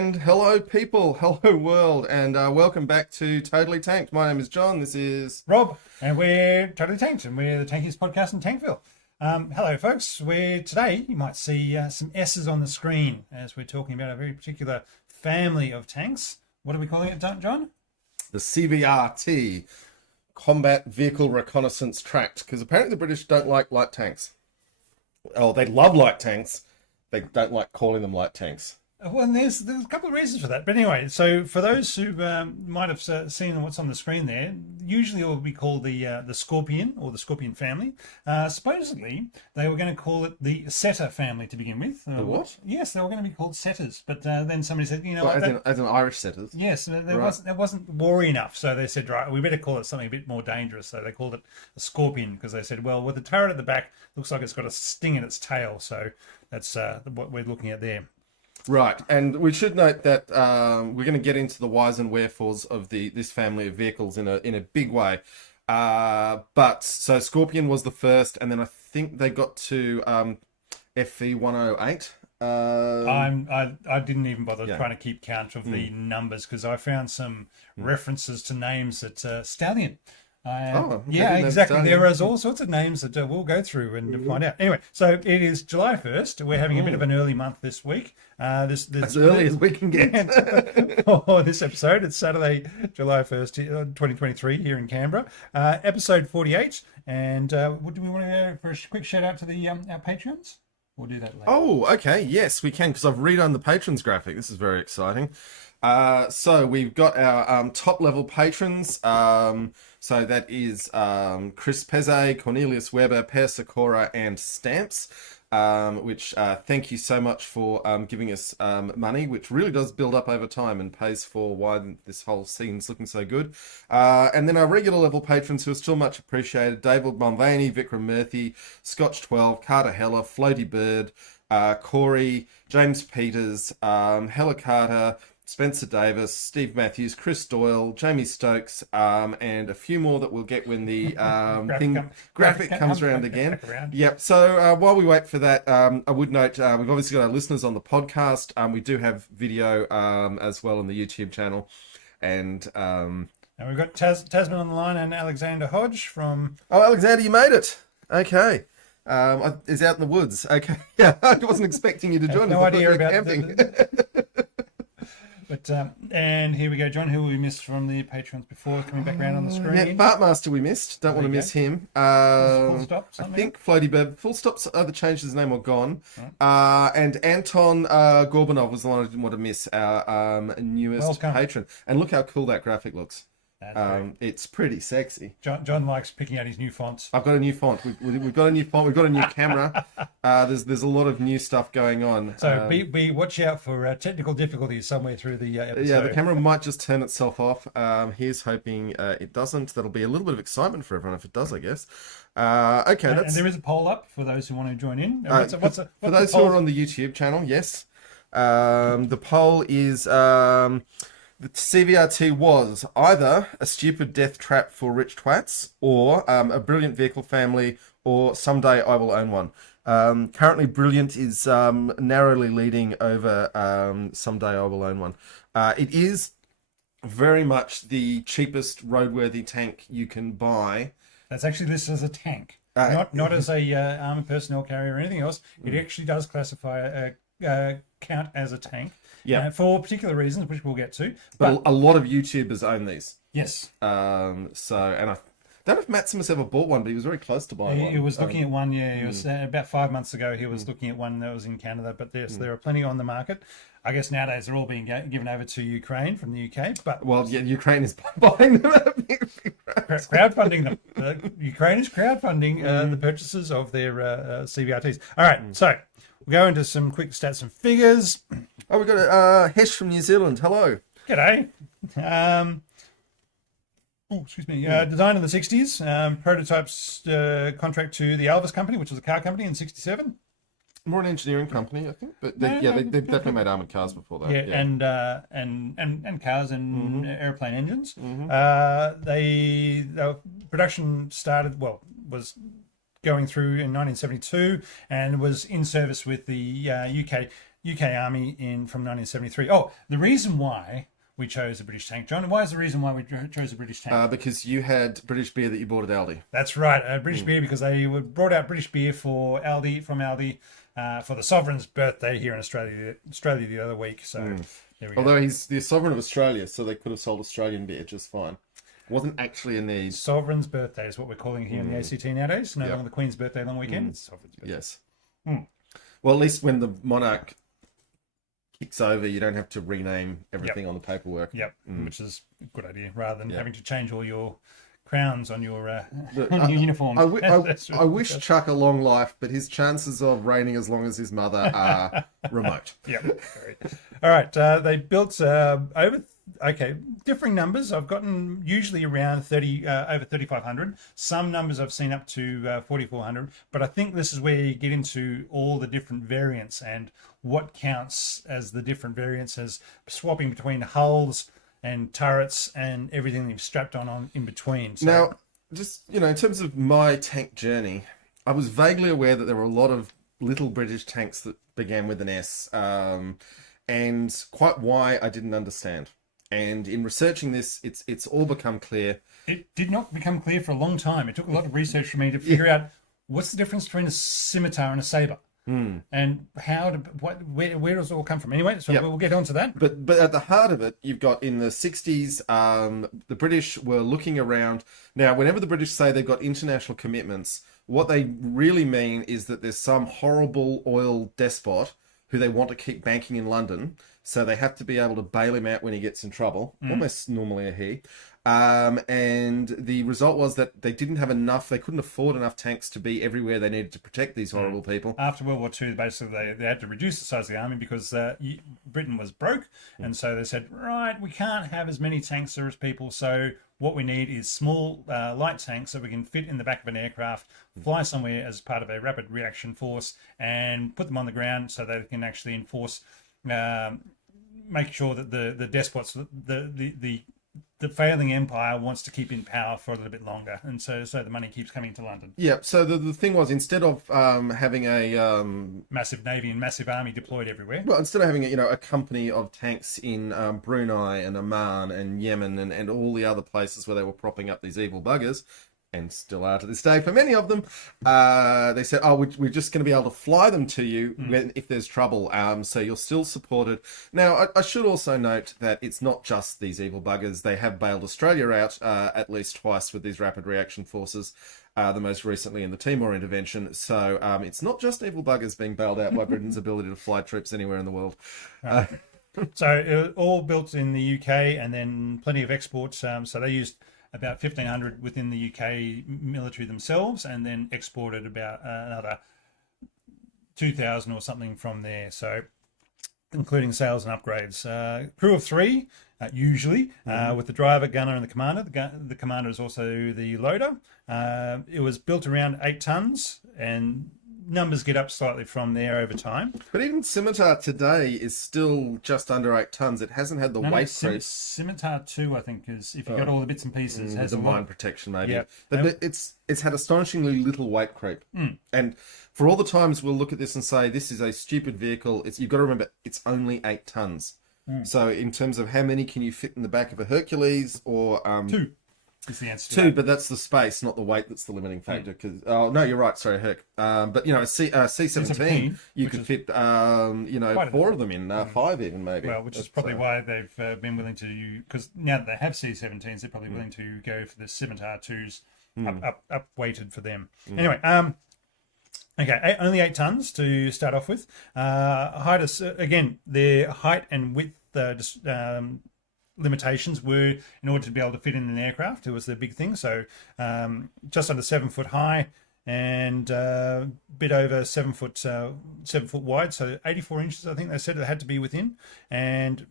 And hello, people, hello, world, and welcome back to Totally Tanked. My name is John. This is Rob, and we're Totally Tanked, and we're the tankiest podcast in Tankville. Hello, folks. Today you might see some S's on the screen as we're talking about a very particular family of tanks. What are we calling it, John? the CVRT, Combat Vehicle Reconnaissance Tracked, because apparently the British don't like light tanks. Oh, they love light tanks. They don't like calling them light tanks. Well, and there's a couple of reasons for that. But anyway, so for those who might have seen what's on the screen there, usually it will be called the Scorpion or the Scorpion family. Supposedly, they were going to call it the Setter family to begin with. The what? Yes, they were going to be called Setters. But then somebody said, you know, Well, as in Irish setters. yes, that wasn't war enough. So they said, right, we better call it something a bit more dangerous. So they called it a Scorpion because they said, well, with the turret at the back, looks like it's got a sting in its tail. So that's what we're looking at there. Right, and we should note that we're going to get into the whys and wherefores of this family of vehicles in a big way. But so Scorpion was the first, and then I think they got to FV 108. I didn't even bother trying to keep count of the numbers because I found some references to names that Stallion. Yeah, exactly. There is all sorts of names that we'll go through and find out. Anyway, so it is July 1st. We're having a bit of an early month this week. This as early as we can get. For this episode, it's Saturday, July 1st, 2023 here in Canberra. Episode 48. And what do we want to go for a quick shout out to the our Patreons? We'll do that later. Oh, okay. Yes, we can, because I've redone the patrons graphic. This is very exciting. So we've got our top level patrons. So that is Chris Peze, Cornelius Weber, Per Sakura, and Stamps. Which thank you so much for giving us money, which really does build up over time and pays for why this whole scene's looking so good. And then our regular level patrons who are still much appreciated: David Mulvaney, Vikram Murthy, Scotch 12, Carter Heller, Floaty Bird, Corey, James Peters, Hella Carter, Spencer Davis, Steve Matthews, Chris Doyle, Jamie Stokes, and a few more that we'll get when the graphic comes around again. Yep. So while we wait for that, I would note we've obviously got our listeners on the podcast. We do have video as well on the YouTube channel, and we've got Tasman on the line and Alexander Hodge from. Oh, Alexander, you made it. Okay. Is out in the woods. Okay. Yeah, I wasn't expecting you to join us. No idea about camping. But and here we go, John, who we missed from the patrons before, coming back around on the screen. Yeah, Bartmaster we missed. Don't want to miss him. Full stop. I think Floaty Bird. Full Stop's either changed his name or gone. Right. And Anton Gorbanov was the one I didn't want to miss, our newest patron. And look how cool that graphic looks. It's pretty sexy. John likes picking out his new fonts. I've got a new font. We've got a new font. We've got a new camera. There's a lot of new stuff going on. So be watch out for technical difficulties somewhere through the episode. Yeah, the camera might just turn itself off. Here's hoping it doesn't. That'll be a little bit of excitement for everyone if it does, I guess. Okay, and there is a poll up for those who want to join in. For those who are on the YouTube channel, yes. The poll is. The CVRT was either a stupid death trap for rich twats, or a brilliant vehicle family, or someday I will own one. Currently, brilliant is narrowly leading over someday I will own one. It is very much the cheapest roadworthy tank you can buy. That's actually listed as a tank, not as a armored personnel carrier or anything else. It actually does classify count as a tank. Yeah, for particular reasons, which we'll get to. But a lot of YouTubers own these. Yes. And I don't know if Maximus ever bought one, but he was very close to buying one. He was looking at one. Yeah, he was about 5 months ago. He was looking at one that was in Canada. But yes, there are plenty on the market. I guess nowadays they're all being given over to Ukraine from the UK. But Ukraine is buying them. Crowdfunding them. Ukraine is crowdfunding the purchases of their CVRTs. All right, so we'll go into some quick stats and figures. Oh, we've got Hesh from New Zealand. Hello. G'day. Excuse me. Designed in the 60s. Prototypes contract to the Alvis Company, which was a car company in 67. More an engineering company, I think. But they've definitely made armoured cars before that. Yeah. And cars and airplane engines. The production was going through in 1972 and was in service with the UK UK Army from 1973. Oh, the reason why we chose a British tank, John. And why is the reason why we chose a British tank? Because you had British beer that you bought at Aldi. That's right, British beer, because they brought out British beer from Aldi for the Sovereign's birthday here in Australia the other week. So there we go. Although he's the Sovereign of Australia, so they could have sold Australian beer just fine. Wasn't actually a need. Sovereign's birthday is what we're calling it here in the ACT nowadays. No longer the Queen's birthday long weekend. It's Sovereign's birthday. Yes. Well, at least when the monarch kicks over, you don't have to rename everything on the paperwork. Yep, which is a good idea, rather than having to change all your crowns on your, on your uniforms. I wish Chuck a long life, but his chances of reigning as long as his mother are remote. Yep. All right. They built differing numbers. I've gotten usually around 30, over 3,500. Some numbers I've seen up to 4,400. But I think this is where you get into all the different variants and what counts as the different variants, as swapping between hulls and turrets and everything you've strapped on in between. So, now, just, in terms of my tank journey, I was vaguely aware that there were a lot of little British tanks that began with an S, and quite why I didn't understand. And in researching this, it's all become clear. It did not become clear for a long time. It took a lot of research for me to figure out what's the difference between a scimitar and a saber. And where does it all come from? Anyway, so we'll get on to that. But at the heart of it, you've got in the 60s, the British were looking around. Now, whenever the British say they've got international commitments, what they really mean is that there's some horrible oil despot who they want to keep banking in London, so they have to be able to bail him out when he gets in trouble, almost normally a he. And the result was that they didn't have enough, they couldn't afford enough tanks to be everywhere they needed to protect these horrible people. After World War II, basically, they had to reduce the size of the army because Britain was broke, and so they said, right, we can't have as many tanks as people, so what we need is small, light tanks that we can fit in the back of an aircraft, fly somewhere as part of a rapid reaction force, and put them on the ground so they can actually enforce, make sure that the despots, the failing empire wants to keep in power for a little bit longer, and so the money keeps coming to London. Yeah. So the thing was, instead of having a massive navy and massive army deployed everywhere, well, instead of having a company of tanks in Brunei and Oman and Yemen and all the other places where they were propping up these evil buggers, and still are to this day for many of them, they said, oh, we're just going to be able to fly them to you if there's trouble, so you're still supported. Now, I should also note that it's not just these evil buggers. They have bailed Australia out at least twice with these rapid reaction forces, the most recently in the Timor intervention. So it's not just evil buggers being bailed out by Britain's ability to fly troops anywhere in the world. So it was all built in the UK, and then plenty of exports. So they used about 1,500 within the UK military themselves, and then exported about another 2,000 or something from there. So, including sales and upgrades. Crew of 3, usually, with the driver, gunner, and the commander. The commander is also the loader. It was built around 8 tons, and numbers get up slightly from there over time. But even Scimitar today is still just under 8 tons. It hasn't had the weight creep. Scimitar 2, I think, is, if you got all the bits and pieces, has the mine protection maybe. Yeah. But it's had astonishingly little weight creep. And for all the times we'll look at this and say this is a stupid vehicle, you've got to remember it's only 8 tons. So in terms of how many can you fit in the back of a Hercules, or 2 is the answer to 2, that. but that's the space, not the weight, that's the limiting factor. Because no, you're right. Sorry, Herc. But a C-17, you could fit 4 of them in, 5 even maybe. Well, which is probably why they've been willing to, because now that they have C-17s, they're probably willing to go for the Scimitar 2s, up weighted for them. Anyway, okay, only 8 tons to start off with. Height is, again, their height and width limitations were in order to be able to fit in an aircraft. It was the big thing. So just under 7 foot high and a bit over 7 foot wide. So 84 inches, I think they said it had to be within, and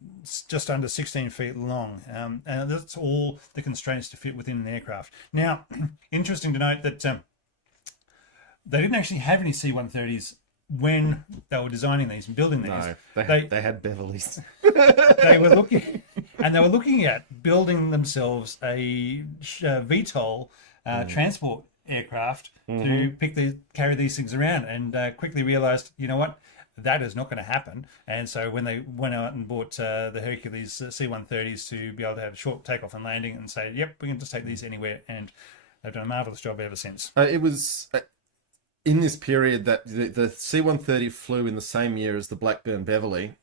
just under 16 feet long. And that's all the constraints to fit within an aircraft. Now, interesting to note that they didn't actually have any C-130s when they were designing these and building these. No, they had Beverleys. They were looking at building themselves a VTOL transport aircraft to carry these things around, and quickly realized, you know what, that is not going to happen. And so when they went out and bought the Hercules C-130s to be able to have short takeoff and landing and say, yep, we can just take these anywhere, and they've done a marvelous job ever since. It was in this period that the C-130 flew in the same year as the Blackburn Beverly,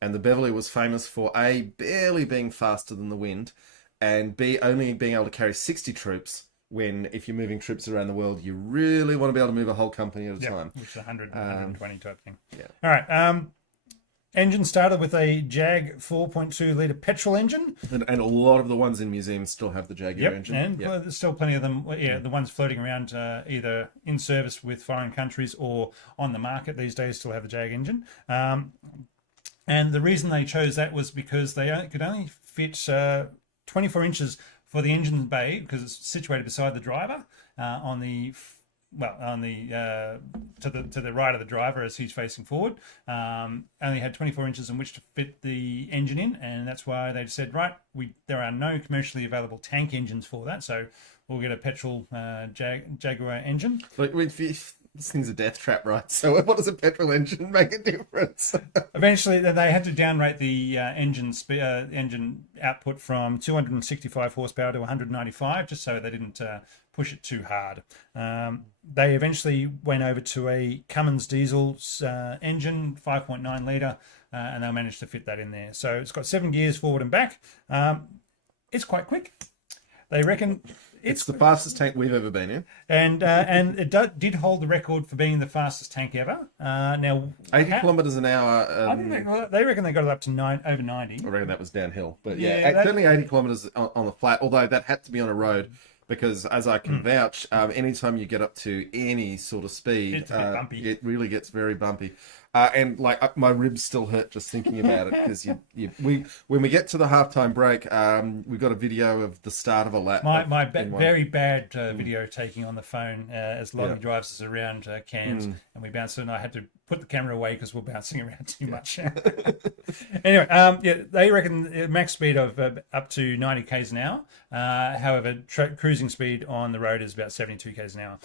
and the Beverly was famous for A, barely being faster than the wind, and B, only being able to carry 60 troops, when if you're moving troops around the world, you really want to be able to move a whole company at a time. Which is 100, 120 type thing. Yeah. All right. Engine started with a Jag 4.2 litre petrol engine. And a lot of the ones in museums still have the Jaguar engine. And there's still plenty of them. Yeah, the ones floating around either in service with foreign countries or on the market these days still have the Jag engine. And the reason they chose that was because they could only fit 24 inches for the engine bay, because it's situated beside the driver to the right of the driver as he's facing forward. Only had 24 inches in which to fit the engine in, and that's why they said, right, there are no commercially available tank engines for that, so we'll get a petrol Jaguar engine. Like, this thing's a death trap, right? So what does a petrol engine make a difference? Eventually, they had to downrate the engine output from 265 horsepower to 195, just so they didn't push it too hard. They eventually went over to a Cummins diesel engine, 5.9 litre, and they managed to fit that in there. So it's got 7 gears forward and back. It's quite quick. They reckon it's the fastest tank we've ever been in, and it did hold the record for being the fastest tank ever. Now 80 kilometers an hour. I think they reckon they got it up to over 90. I reckon that was downhill, but certainly 80 kilometers on the flat. Although that had to be on a road, because as I can vouch, anytime you get up to any sort of speed, it's a bit bumpy. It really gets very bumpy. And like my ribs still hurt just thinking about it, because when we get to the halftime break, we've got a video of the start of a lap. My very bad video taking on the phone as Lottie drives us around Cairns, and we bounced it, and I had to put the camera away because we're bouncing around too much. Anyway, they reckon a max speed of up to 90 k's an hour. However, cruising speed on the road is about 72 k's an hour.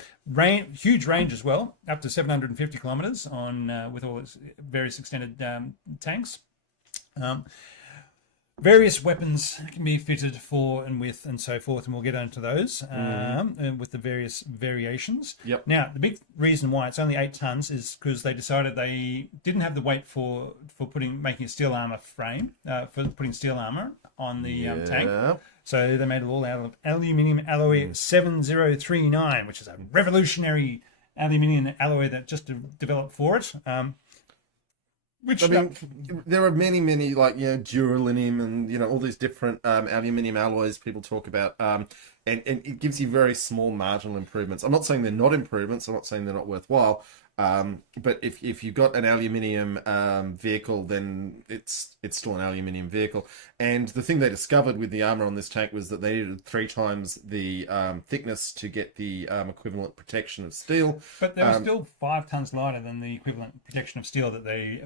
Huge range as well, up to 750 kilometers on with all its various extended tanks. Various weapons can be fitted for and with and so forth, and we'll get into those with the various variations. Yep. Now, the big reason why it's only 8 tons is because they decided they didn't have the weight for making a steel armor frame, for putting steel armor on the tank. So they made it all out of aluminium alloy 7039, which is a revolutionary aluminium alloy that just developed for it. There are many like duralumin and all these different aluminium alloys people talk about, and it gives you very small marginal improvements. I'm not saying they're not improvements. I'm not saying they're not worthwhile. But if you've got an aluminium vehicle, then it's still an aluminium vehicle. And the thing they discovered with the armor on this tank was that they needed 3 times the thickness to get the equivalent protection of steel. But they were still 5 tons lighter than the equivalent protection of steel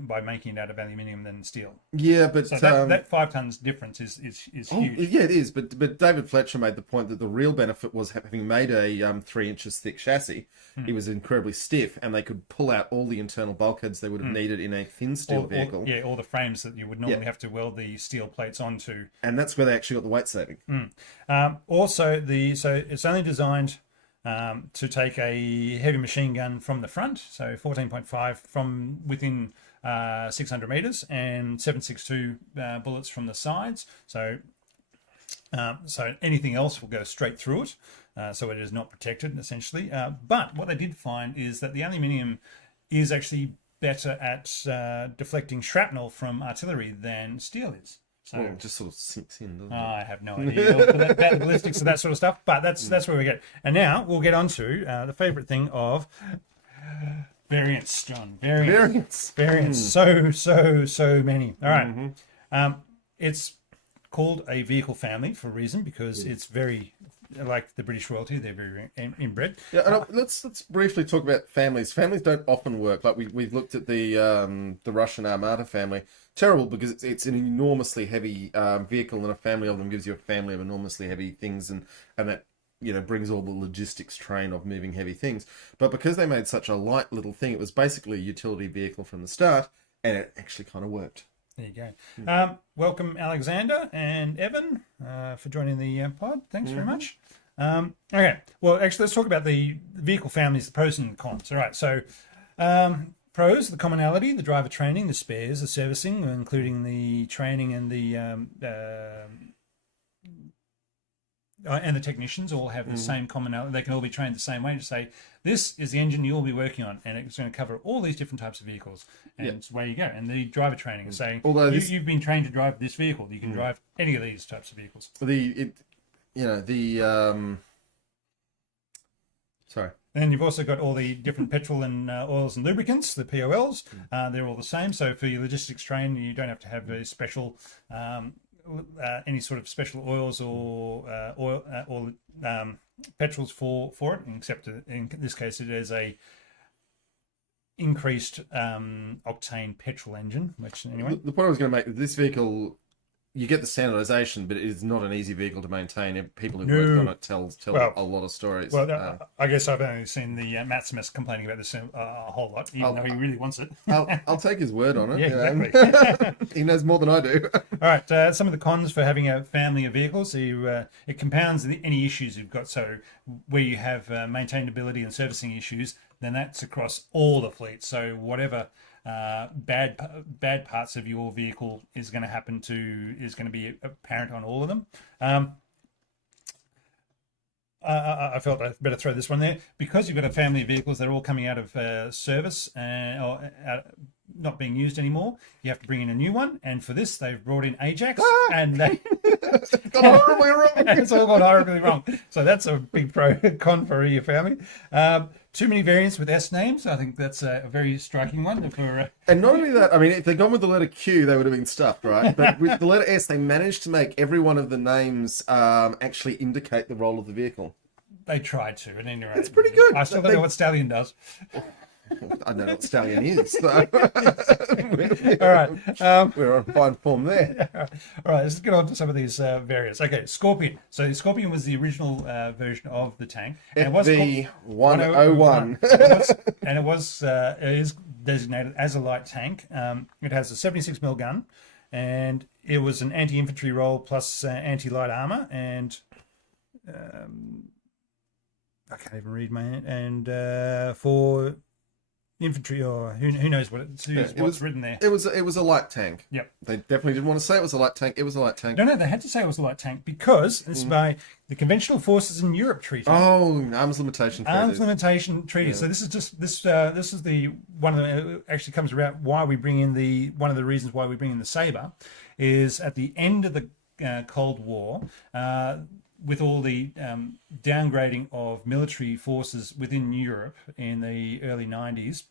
by making it out of aluminium than steel. Yeah, but so that 5 tons difference is huge. Yeah, it is. But David Fletcher made the point that the real benefit was having made a 3 inches thick chassis. It was incredibly stiff, and they could pull out all the internal bulkheads they would have needed in a thin steel vehicle. All the frames that you would normally have to weld the steel plates onto. And that's where they actually got the weight saving. Also, so it's only designed to take a heavy machine gun from the front, so 14.5 from within 600 meters, and 7.62 bullets from the sides. So anything else will go straight through it. So it is not protected, essentially. But what they did find is that the aluminium is actually better at deflecting shrapnel from artillery than steel is. So it just sort of sinks in, doesn't it? I have no idea about ballistics and that sort of stuff, but that's where we get. And now we'll get on to the favourite thing of variants, John. Variants. So many. All right. It's called a vehicle family for a reason, because it's very, like the British royalty, they're very inbred. Yeah, and let's briefly talk about families. Families don't often work. Like we've looked at the Russian Armata family. Terrible, because it's an enormously heavy vehicle, and a family of them gives you a family of enormously heavy things, and that brings all the logistics train of moving heavy things. But because they made such a light little thing, it was basically a utility vehicle from the start, and it actually kind of worked. There you go. Welcome, Alexander and Evan, for joining the pod. Thanks very much. Okay, well, actually, let's talk about the vehicle families, the pros and cons. All right, so pros: the commonality, the driver training, the spares, the servicing, including the training and the technicians all have the same commonality. They can all be trained the same way to say, this is the engine you'll be working on, and it's going to cover all these different types of vehicles. And it's where you go. And the driver training is saying, you've been trained to drive this vehicle. You can drive any of these types of vehicles. Sorry. And you've also got all the different petrol and oils and lubricants, the POLs. They're all the same. So for your logistics train, you don't have to have a special... any sort of special oils or petrols for it, except in this case it is a increased octane petrol engine. Which anyway, the point I was going to make, this vehicle, you get the standardization, but it is not an easy vehicle to maintain. People who've worked on it tell a lot of stories. Well, I guess I've only seen the Maximus complaining about this a whole lot, even though he really wants it. I'll take his word on it. Yeah, exactly. He knows more than I do. All right, some of the cons for having a family of vehicles. It compounds any issues you've got. So where you have maintainability and servicing issues, then that's across all the fleets. So whatever bad parts of your vehicle is going to be apparent on all of them. I felt I better throw this one there because you've got a family of vehicles. They're all coming out of service or not being used anymore. You have to bring in a new one, and for this they've brought in Ajax, and it's gone horribly wrong. It's all gone horribly wrong. So that's a big con for your family. Too many variants with S names. I think that's a very striking one. And not only that, I mean, if they'd gone with the letter Q, they would have been stuffed, right? But with the letter S, they managed to make every one of the names actually indicate the role of the vehiil. They tried to, at any rate. It's pretty good. I still don't know what Stallion does. I don't know what Stallion is. So. All right. We're on fine form there. All right, let's get on to some of these variants. Okay, Scorpion. So the Scorpion was the original version of the tank. And FV 101. And it is designated as a light tank. It has a 76mm gun, and it was an anti-infantry role plus anti-light armor, and I can't even read my hand. And for infantry, or who knows what's written there. It was a light tank. Yep. They definitely didn't want to say it was a light tank. It was a light tank. No, they had to say it was a light tank because it's by the Conventional Forces in Europe Treaty. Oh, Arms Limitation Treaty. Arms Limitation Treaty. Yeah. So this is just this is the one of the actually comes around why we bring in one of the reasons why we bring in the Saber is at the end of the Cold War. With all the downgrading of military forces within Europe in the early 90s,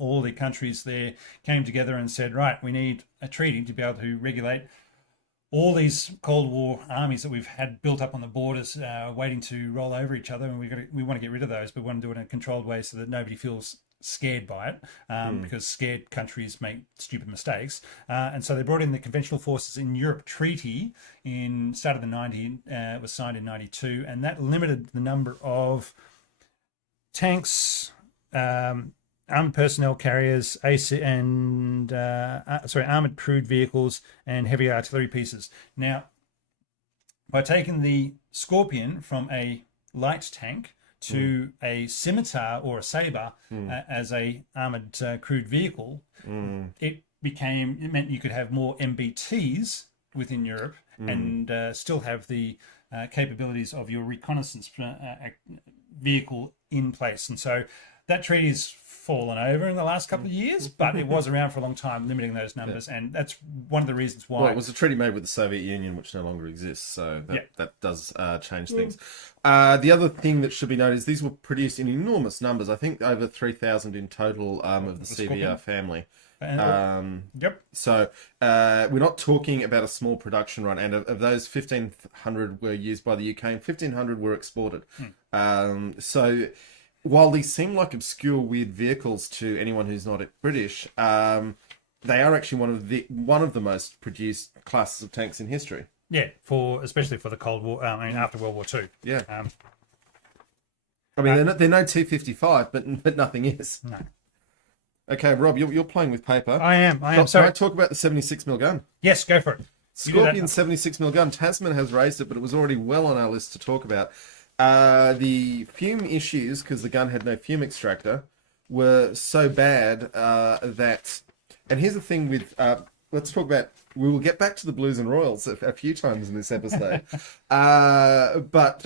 all the countries there came together and said, right, we need a treaty to be able to regulate all these Cold War armies that we've had built up on the borders waiting to roll over each other, and we want to get rid of those, but we want to do it in a controlled way so that nobody feels scared by it, because scared countries make stupid mistakes, and so they brought in the Conventional Forces in Europe Treaty in start of the 90s. It was signed in 92, and that limited the number of tanks, armored personnel carriers, armored crewed vehicles, and heavy artillery pieces. Now, by taking the Scorpion from a light tank to a scimitar or a saber as a armored crewed vehicle, it meant you could have more MBTs within Europe and still have the capabilities of your reconnaissance vehicle in place. And so that treaty's fallen over in the last couple of years, but it was around for a long time, limiting those numbers, and that's one of the reasons why. Well, it was a treaty made with the Soviet Union, which no longer exists, so that does change things. The other thing that should be noted is these were produced in enormous numbers. I think over 3,000 in total of the CVR family. Yep. So we're not talking about a small production run, and of those 1,500 were used by the UK, and 1,500 were exported. So while these seem like obscure, weird vehicles to anyone who's not British, they are actually one of the most produced classes of tanks in history. Yeah, especially for the Cold War. After World War II. Yeah. I mean, they're no T-55, but nothing is. No. Okay, Rob, you're playing with paper. I am. Can I talk about the 76mm gun? Yes, go for it. Scorpion 76mm gun. Tasman has raised it, but it was already well on our list to talk about. The fume issues, because the gun had no fume extractor, were so bad that... And here's the thing with... let's talk about... We will get back to the Blues and Royals a few times in this episode. But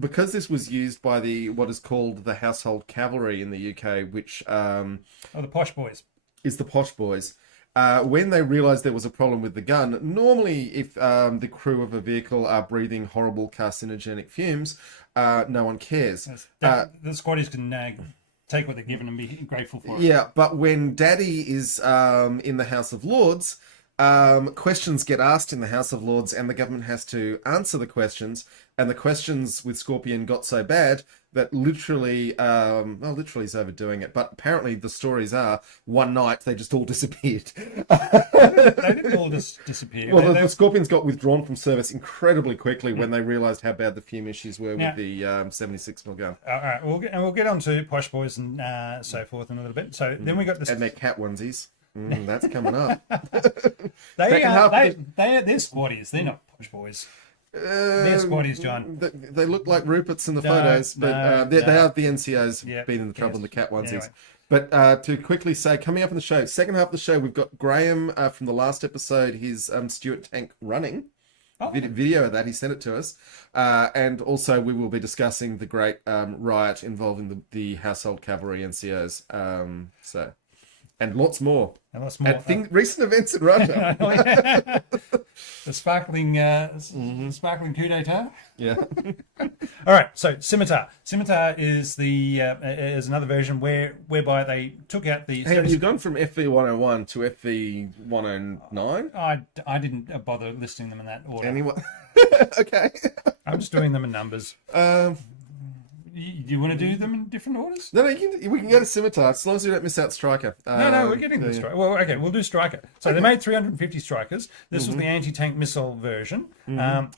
because this was used by what is called the household cavalry in the UK, which... the posh boys. Is the posh boys. When they realised there was a problem with the gun, normally if the crew of a vehicle are breathing horrible carcinogenic fumes, no one cares. The squaddies can take what they're given and be grateful for it. Yeah, but when Daddy is in the House of Lords, questions get asked in the House of Lords and the government has to answer the questions. And the questions with Scorpion got so bad that literally, literally is overdoing it. But apparently the stories are one night they just all disappeared. They didn't all just disappear. Well, the Scorpions got withdrawn from service incredibly quickly when they realised how bad the fume issues were with the 76mm gun. All right, we'll get on to posh boys and so forth in a little bit. So then we got this, and their cat onesies. That's coming up. They're squaddies. They're not posh boys. They're squaddies, John. They look like Ruperts in the photos, but they are the NCOs been in the trouble in the cat onesies. Anyway. But to quickly say, coming up in the show, second half of the show, we've got Graham from the last episode, his Stuart tank running. Video of that, he sent it to us. And also we will be discussing the great riot involving the household cavalry NCOs. And lots more. Recent events in Russia. The sparkling coup d'etat. Yeah. All right. So Scimitar. Scimitar is is another version whereby they took out the. Hey, you've gone from FV101 to FV109. I didn't bother listing them in that order. Anyway. Okay. I'm just doing them in numbers. Do you want to do them in different orders? No, we can go to Scimitar, as long as we don't miss out Striker. No, we're getting the Striker. Well, okay, we'll do Striker. So they made 350 Strikers. This was the anti-tank missile version.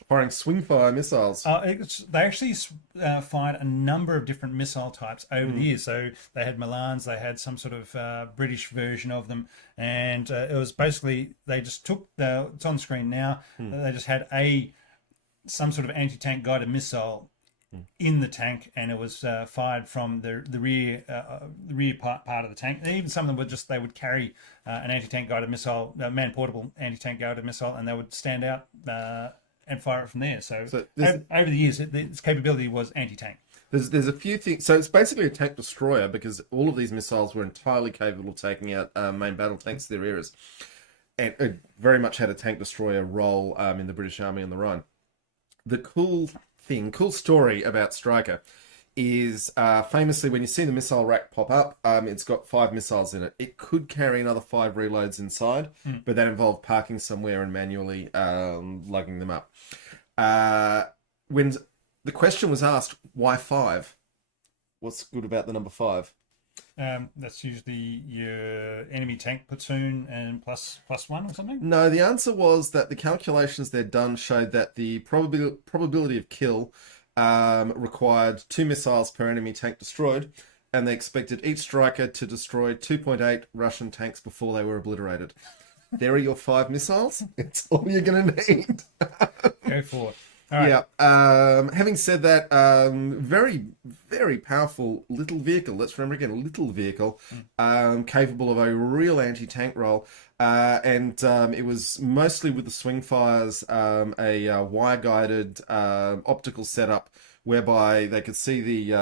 Firing swing-fire missiles. They actually fired a number of different missile types over the years. So they had Milans, they had some sort of British version of them. And it was basically, they just took, it's on screen now, they just had some sort of anti-tank guided missile in the tank, and it was fired from the rear part of the tank. Even some of them they would carry an anti-tank guided missile, a man-portable anti-tank guided missile, and they would stand out and fire it from there. So over the years, its capability was anti-tank. There's a few things. So it's basically a tank destroyer because all of these missiles were entirely capable of taking out main battle tanks to their ears, and it very much had a tank destroyer role in the British Army on the Rhine. The cool story about Striker is famously when you see the missile rack pop up, it's got 5 missiles in it. It could carry another 5 reloads inside, but that involved parking somewhere and manually lugging them up. When the question was asked, why 5? What's good about the number 5? That's usually your enemy tank platoon and plus 1 or something? No, the answer was that the calculations they'd done showed that the probability of kill required 2 missiles per enemy tank destroyed, and they expected each Striker to destroy 2.8 Russian tanks before they were obliterated. There are your 5 missiles. It's all you're going to need. Go for it. Right. Yeah. Having said that, very, very powerful little vehicle. Let's remember again, a little vehicle, capable of a real anti-tank role. And it was mostly with the swing fires, a wire-guided optical setup whereby they could see the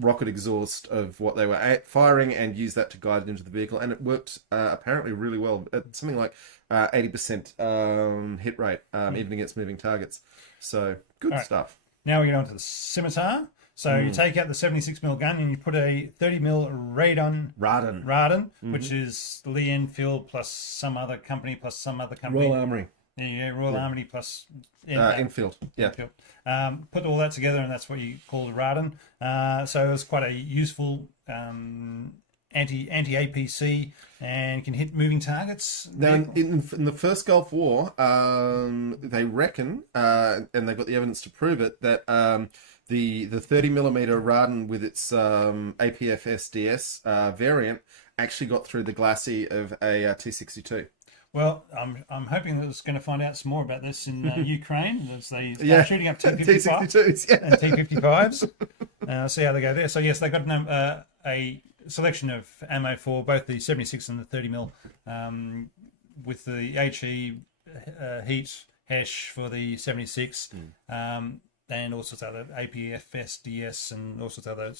rocket exhaust of what they were firing and use that to guide it into the vehicle. And it worked apparently really well, at something like 80% hit rate, even against moving targets. So, good stuff. Now we get on to the Scimitar. So you take out the 76mm gun and you put a 30mm Radon, which is Lee Enfield plus some other company Royal Armoury. Yeah, Royal Armoury plus Enfield. Yeah. Enfield. Put all that together and that's what you call a Radon. So it was quite a useful anti-APC and can hit moving targets. Now, in the first Gulf War, they reckon, and they've got the evidence to prove it, that the 30mm Radan with its APF SDS variant actually got through the glacis of a T-62. Well, I'm hoping that it's going to find out some more about this in Ukraine as they start shooting up T-52s and T-55s. See how they go there. So yes, they got a selection of ammo for both the 76 and the 30mm, with the HE heat HESH for the 76, and all sorts of other APF SDS and all sorts of other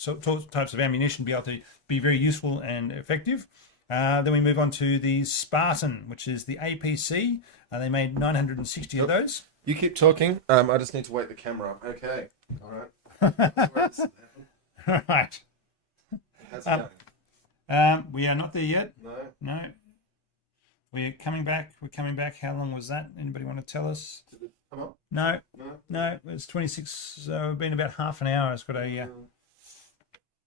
types of ammunition be able to be very useful and effective. Then we move on to the Spartan, which is the APC. They made 960 of those. You keep talking. I just need to wake the camera up. Okay. All right. All right. How's it going? We are not there yet. No. We're coming back. How long was that? Anybody want to tell us? Did it come up? No. It's 26. So we've been about half an hour. It's got a.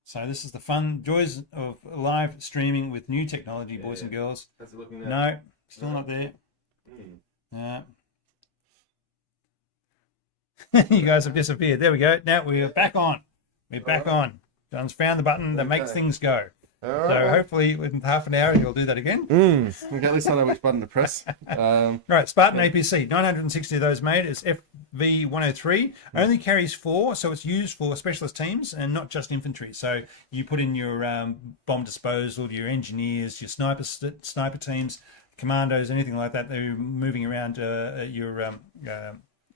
So this is the fun joys of live streaming with new technology, boys and girls. How's it looking now? No, still not there. You guys have disappeared. There we go. Now we're back on. We're back on. John's found the button that makes things go. So hopefully within half an hour you'll do that again. Okay, at least I know which button to press. Right, Spartan APC, 960 of those made. It's FV103. Only carries 4, so it's used for specialist teams and not just infantry. So you put in your bomb disposal, your engineers, your sniper teams, commandos, anything like that. They're moving around your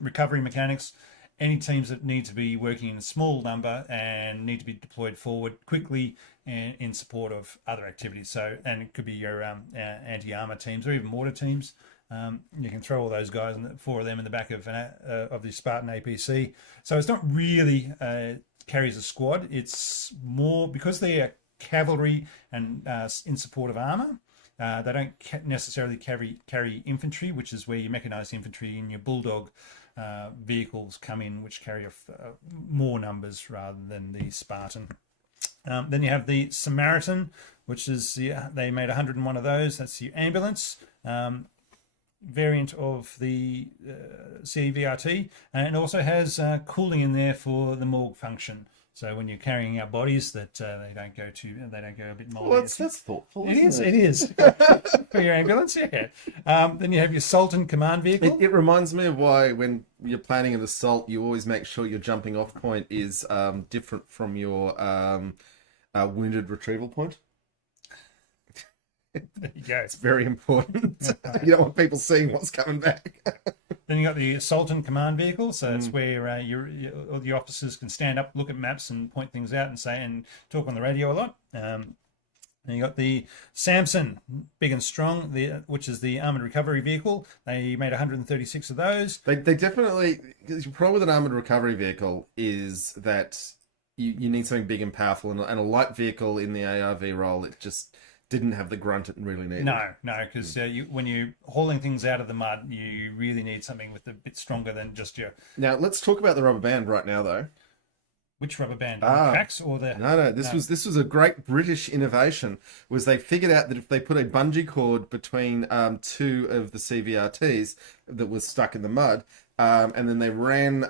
recovery mechanics. Any teams that need to be working in a small number and need to be deployed forward quickly and in support of other activities. So, and it could be your anti-armor teams or even mortar teams. You can throw all those guys, 4 of them, in the back of the Spartan APC. So it's not really carries a squad. It's more because they are cavalry and in support of armor. They don't necessarily carry infantry, which is where your mechanized infantry and your bulldog vehicles come in, which carry more numbers rather than the Spartan. Then you have the Samaritan, which is they made 101 of those. That's your ambulance variant of the CVRT, and it also has cooling in there for the morgue function. So when you're carrying out bodies, that they don't go a bit moldy. Well, that's thoughtful. It is for your ambulance. Yeah. Then you have your Sultan command vehicle. It reminds me of why when you're planning an assault, you always make sure your jumping off point is different from your wounded retrieval point. There you go. It's very important. You don't want people seeing what's coming back. Then you got the Sultan command vehicle, so it's where all the officers can stand up, look at maps, and point things out and talk on the radio a lot. And you got the Samson, big and strong, which is the armored recovery vehicle. They made 136 of those. They definitely. The problem with an armored recovery vehicle is that you need something big and powerful, and a light vehicle in the ARV role, it just didn't have the grunt it really needed. No, because when you're hauling things out of the mud, you really need something with a bit stronger than just your... Now, let's talk about the rubber band right now, though. Which rubber band? The tracks or the... No. This was a great British innovation, was they figured out that if they put a bungee cord between 2 of the CVRTs that was stuck in the mud, and then they ran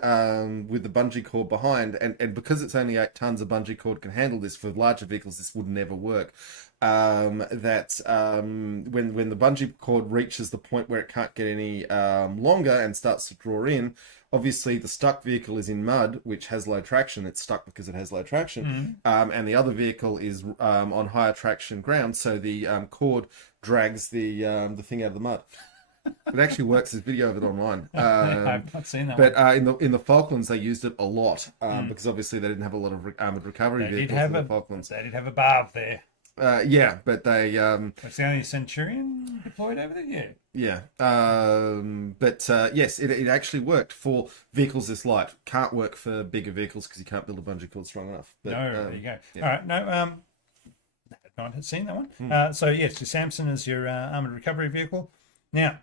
with the bungee cord behind, and because it's only 8 tons, a bungee cord can handle this. For larger vehicles, this would never work. When the bungee cord reaches the point where it can't get any longer and starts to draw in, obviously the stuck vehicle is in mud, which has low traction. It's stuck because it has low traction. And the other vehicle is on higher traction ground, so the cord drags the thing out of the mud. It actually works. There's video of it online. I've not seen that. But in the Falklands, they used it a lot because obviously they didn't have a lot of armored recovery vehicles in the Falklands. They did have a barb there. Yeah, but they... It's the only Centurion deployed over there? Yeah. Yes, it actually worked for vehicles this light. Can't work for bigger vehicles because you can't build a bungee cord strong enough. But, there you go. Yeah. All right, no, not had seen that one. So, yes, your Samson is your armored recovery vehicle. Now,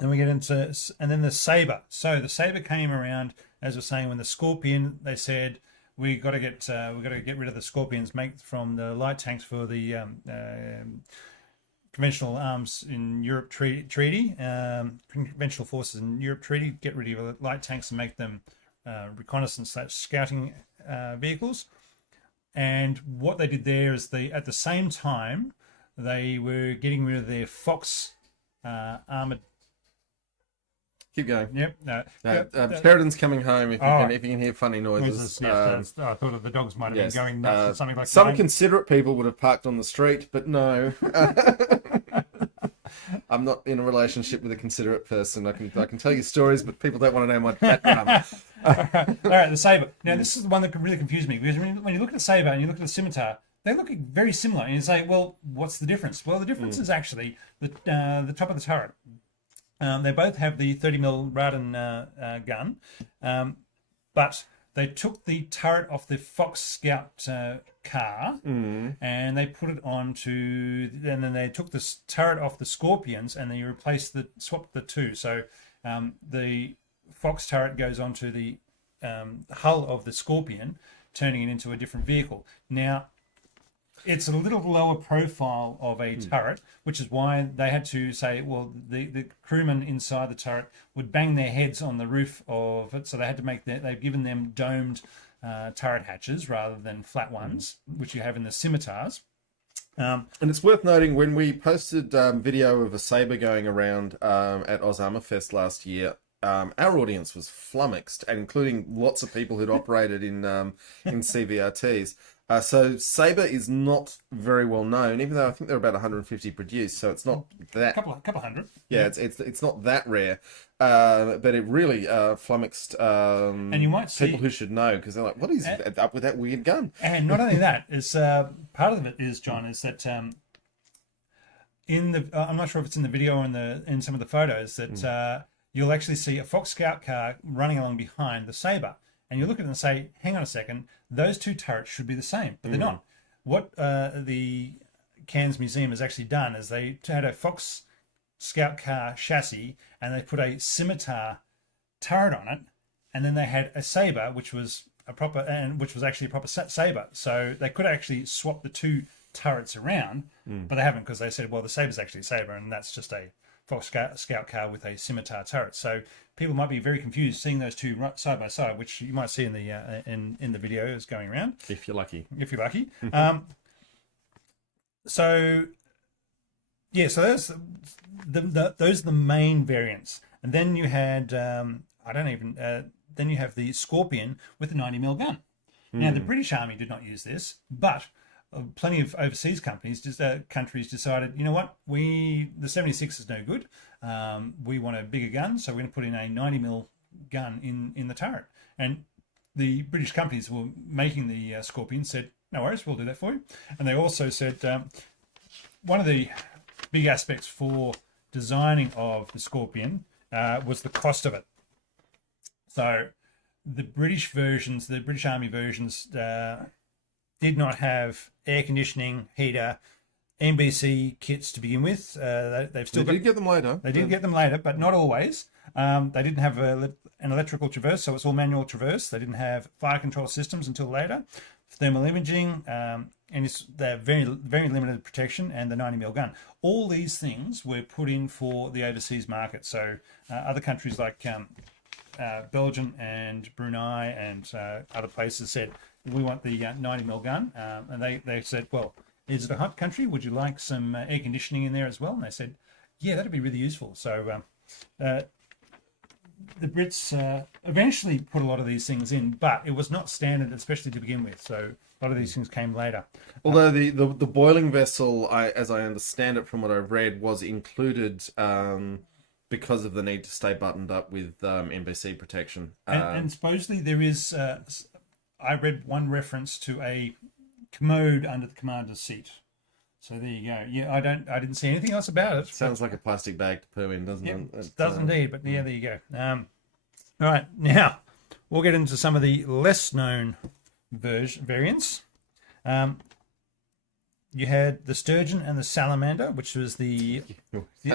then we get into... And then the Saber. So the Saber came around, as we're saying, when the Scorpion, they said... we got to get rid of the Scorpions, make from the light tanks for the conventional arms in Europe treaty, conventional forces in Europe treaty. Get rid of the light tanks and make them reconnaissance / scouting vehicles. And what they did there is at the same time they were getting rid of their Fox armored. Keep going. Yep. Sheridan's coming home. If you can hear funny noises. Yes, I thought the dogs might have been going nuts or something like that. Some considerate people would have parked on the street, but no. I'm not in a relationship with a considerate person. I can tell you stories, but people don't want to know my background. All right, the Saber. Now, this is the one that really confused me, because when you look at the Saber and you look at the Scimitar, they look very similar. And you say, well, what's the difference? Well, the difference is actually the top of the turret. They both have the 30mm Radin gun, but they took the turret off the Fox Scout car and they put it onto, and then they took the turret off the Scorpions and then you swapped the two. So the Fox turret goes onto the hull of the Scorpion, turning it into a different vehicle. Now, it's a little lower profile of a turret, which is why they had to say, well, the crewmen inside the turret would bang their heads on the roof of it, so they had to they've given them domed turret hatches rather than flat ones, which you have in the Scimitars. And it's worth noting, when we posted video of a Saber going around at Oz Armour Fest last year, our audience was flummoxed, including lots of people who'd operated in CVRTs. So Saber is not very well known, even though I think there are about 150 produced. So it's not that couple hundred. Yeah, it's not that rare, but it really flummoxed and you might see people who should know, because they're like, "What is up with that weird gun?" And not only that, is part of it is, John, is that in the I'm not sure if it's in the video or in some of the photos that you'll actually see a Fox Scout car running along behind the Saber. And you look at it and say, hang on a second, those two turrets should be the same, but they're not. What the Cairns Museum has actually done is they had a Fox Scout car chassis and they put a Scimitar turret on it, and then they had a Saber, which was actually a proper Saber. So they could actually swap the two turrets around, but they haven't, because they said, well, the Saber's actually a Saber, and that's just a Fox Scout car with a Scimitar turret. So people might be very confused seeing those two side by side, which you might see in the in the videos going around. If you're lucky. So those are the main variants, and then you had then you have the Scorpion with the 90mm gun. Now the British Army did not use this, but plenty of overseas countries decided, you know what, the 76 is no good. We want a bigger gun, so we're going to put in a 90mm gun in the turret. And the British companies who were making the Scorpion said, no worries, we'll do that for you. And they also said one of the big aspects for designing of the Scorpion was the cost of it. So the British Army versions did not have air conditioning, heater, NBC kits to begin with. They did get them later. They did get them later, but not always. They didn't have an electrical traverse, so it's all manual traverse. They didn't have fire control systems until later. Thermal imaging, and they're very, very limited protection, and the 90mm gun. All these things were put in for the overseas market. So other countries like Belgium and Brunei and other places said, we want the 90mm gun, and they said, well, is it a hot country? Would you like some air conditioning in there as well? And they said, yeah, that'd be really useful. So the Brits eventually put a lot of these things in, but it was not standard, especially to begin with. So a lot of these things came later. Although the boiling vessel, as I understand it from what I've read, was included because of the need to stay buttoned up with NBC protection. And supposedly there is... I read one reference to a commode under the commander's seat. So there you go. Yeah, I didn't see anything else about it. Sounds like a plastic bag to poo in, doesn't it? It does indeed, but yeah, there you go. All right, now we'll get into some of the less known variants. you had the sturgeon and the salamander, which was the. They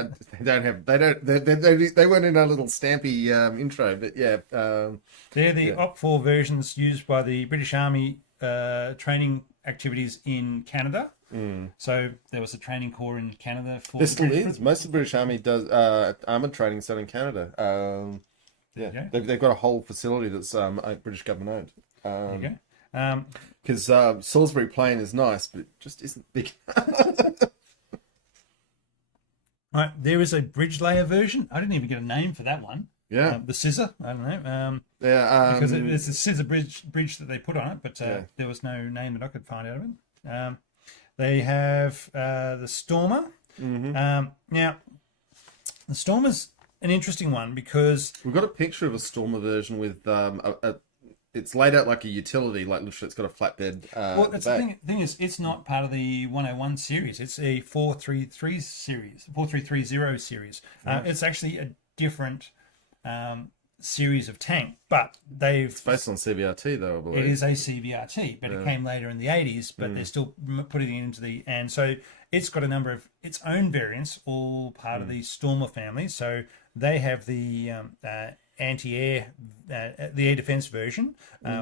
weren't in a little stampy intro, but yeah. They're the Op 4 versions used by the British Army training activities in Canada. So there was a training corps in Canada for. There still is. Most of the British Army does armoured training done in Canada. Yeah, they've got a whole facility that's British government owned. There you go. Because Salisbury Plain is nice, but it just isn't big. Right, there is a bridge layer version. I didn't even get a name for that one. Yeah, the scissor. I don't know. Because it's a scissor bridge that they put on it, but there was no name that I could find out of it. They have the Stormer. Now, the Stormer's an interesting one because we've got a picture of a Stormer version with it's laid out like a utility, like literally it's got a flatbed. Well, that's the thing is, it's not part of the 101 series. It's a 433 series, 4330 series. Right. It's actually a different series of tank, but it's based on CVRT though, I believe. It is a CVRT, but it came later in the 80s, but they're still putting it into the, and so it's got a number of its own variants, all part of the Stormer family. So they have the anti-air, the air defense version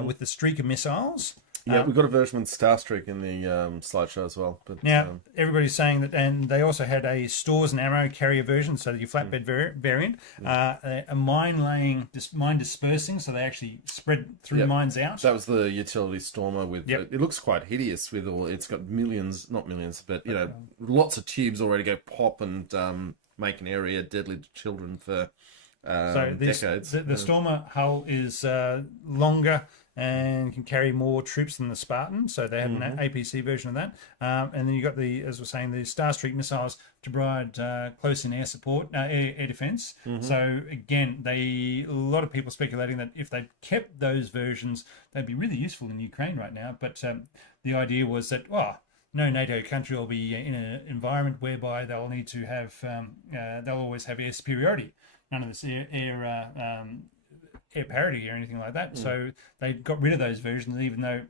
with the Streaker missiles. Yeah, we've got a version with Starstreak in the slideshow as well. But now everybody's saying that, and they also had a stores and ammo carrier version, so your flatbed variant, a mine dispersing, so they actually spread through mines out. That was the utility Stormer with. It looks quite hideous with all. It's got not millions, but lots of tubes already go pop and make an area deadly to children for decades. The Stormer hull is longer and can carry more troops than the Spartan, so they had an APC version of that. And then you got as we're saying, the Starstreak missiles to provide close-in air support, air defense. So again, a lot of people speculating that if they kept those versions, they'd be really useful in Ukraine right now. But the idea was that no NATO country will be in an environment whereby they'll need to have they'll always have air superiority. None of this air parity or anything like that. So they got rid of those versions, even though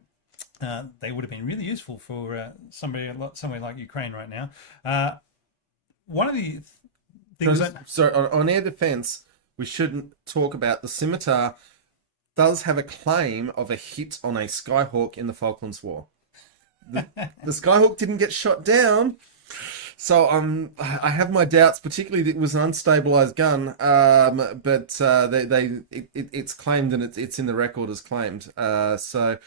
they would have been really useful for somewhere like Ukraine right now. One of the things on air defense, we shouldn't talk about the Scimitar. Does have a claim of a hit on a Skyhawk in the Falklands War. The Skyhawk didn't get shot down. So I have my doubts, particularly that it was an unstabilized gun, but it's claimed and it's in the record as claimed. So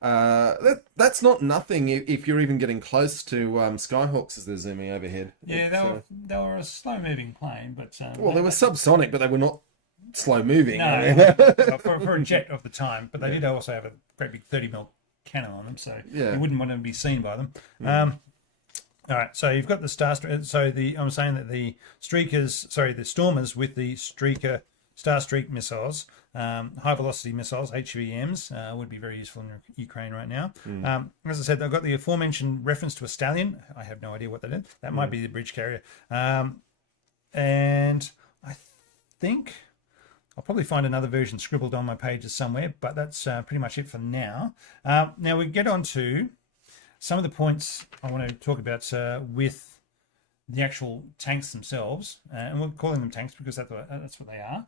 that's not nothing if you're even getting close to Skyhawks as they're zooming overhead. Yeah, they were a slow-moving plane, but they were subsonic, but they were not slow-moving. No, for a jet of the time, but they did also have a great big 30mm cannon on them, so you wouldn't want to be seen by them. All right, so you've got the I'm saying that the Stormers with the Starstreak missiles, high velocity missiles, HVMs, would be very useful in Ukraine right now. As I said, I've got the aforementioned reference to a Stallion. I have no idea what that is. That might be the bridge carrier. And I think I'll probably find another version scribbled on my pages somewhere, but that's pretty much it for now. Now we get on to some of the points I want to talk about with the actual tanks themselves, and we're calling them tanks because that's what they are.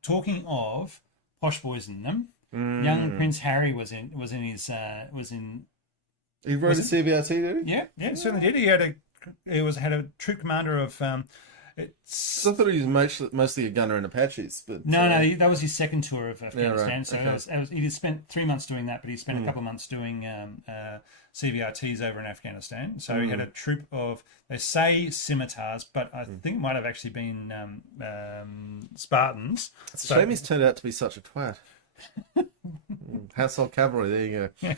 Talking of posh boys in them, young Prince Harry was in. He rode a CVRT, did he? Yeah, certainly did. He had a troop commander of. I thought he was mostly a gunner in Apaches, but no, that was his second tour of Afghanistan. Yeah, right. So he spent 3 months doing that, but he spent a couple of months doing CVRTs over in Afghanistan. So he had a troop of, they say scimitars, but I think it might have actually been Spartans. It's a shame he's turned out to be such a twat. Household cavalry, there you go.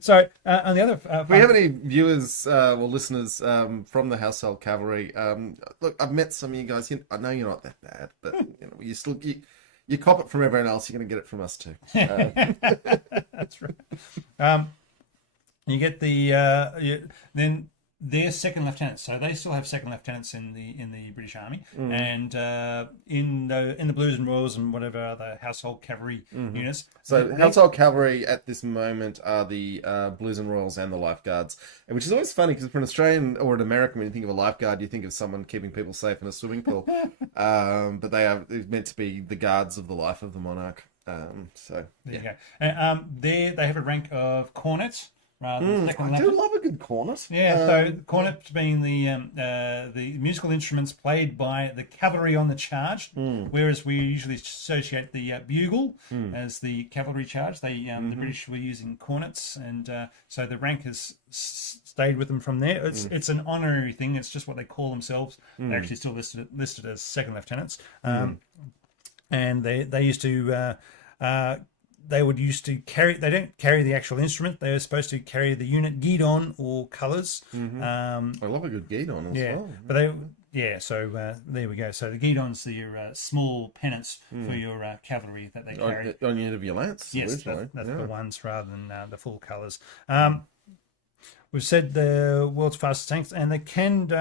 So on the other if we have any viewers or listeners from the household cavalry, look, I've met some of you guys. I know you're not that bad, but you still you cop it from everyone else, you're going to get it from us too. That's right. You get then they're second lieutenants, so they still have second lieutenants in the British Army, and in the Blues and Royals and whatever other household cavalry units. So household cavalry at this moment are the Blues and Royals and the lifeguards, which is always funny because for an Australian or an American, when you think of a lifeguard, you think of someone keeping people safe in a swimming pool, but they're meant to be the guards of the life of the monarch. So there you go. And they have a rank of cornet. I do love a good cornet. Yeah, so cornet being the musical instruments played by the cavalry on the charge, whereas we usually associate the bugle as the cavalry charge. The British were using cornets, and so the rank has stayed with them from there. It's an honorary thing. It's just what they call themselves. They're actually still listed as second lieutenants, and they used to. They used to carry. They don't carry the actual instrument. They were supposed to carry the unit guidon or colours. I love a good guidon as well. But so there we go. So the guidon's your small pennants for your cavalry that they carry on the end of your lance. Yes, that's the ones rather than the full colours. We've said the world's fastest tanks, and they can.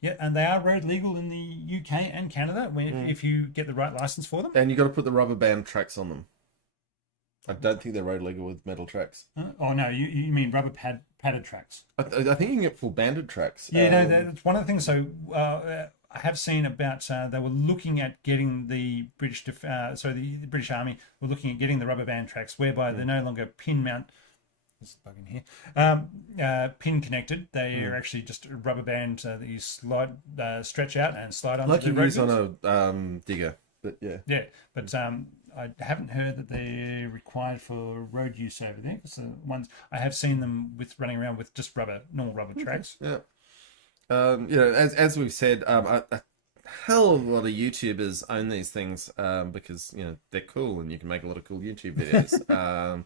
And they are road legal in the UK and Canada if you get the right license for them. And you've got to put the rubber band tracks on them. I don't think they're road legal with metal tracks. Oh no, you mean rubber padded tracks? I think you can get full banded tracks. Yeah, that's one of the things. So I have seen about they were looking at getting the the British Army were looking at getting the rubber band tracks, whereby they're no longer pin mount. There's a bug in here. Pin connected. They are actually just a rubber band that you stretch out and slide onto the road. Like you use on a digger, but yeah. Yeah, but I haven't heard that they're required for road use over there. Because the ones I have seen them running around with just normal rubber tracks. Yeah. As we've said, a hell of a lot of YouTubers own these things because they're cool and you can make a lot of cool YouTube videos.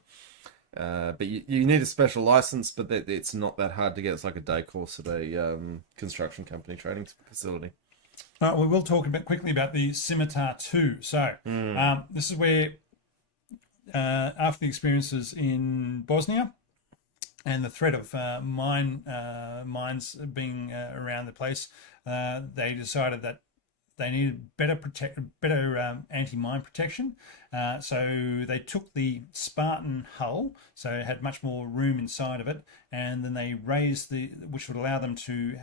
But you need a special license, but it's not that hard to get. It's like a day course at a construction company training facility. We will talk quickly about the Scimitar 2. So this is where, after the experiences in Bosnia and the threat of mines being around the place, they decided that they needed better anti-mine protection. So they took the Spartan hull, so it had much more room inside of it, and then they raised which would allow them to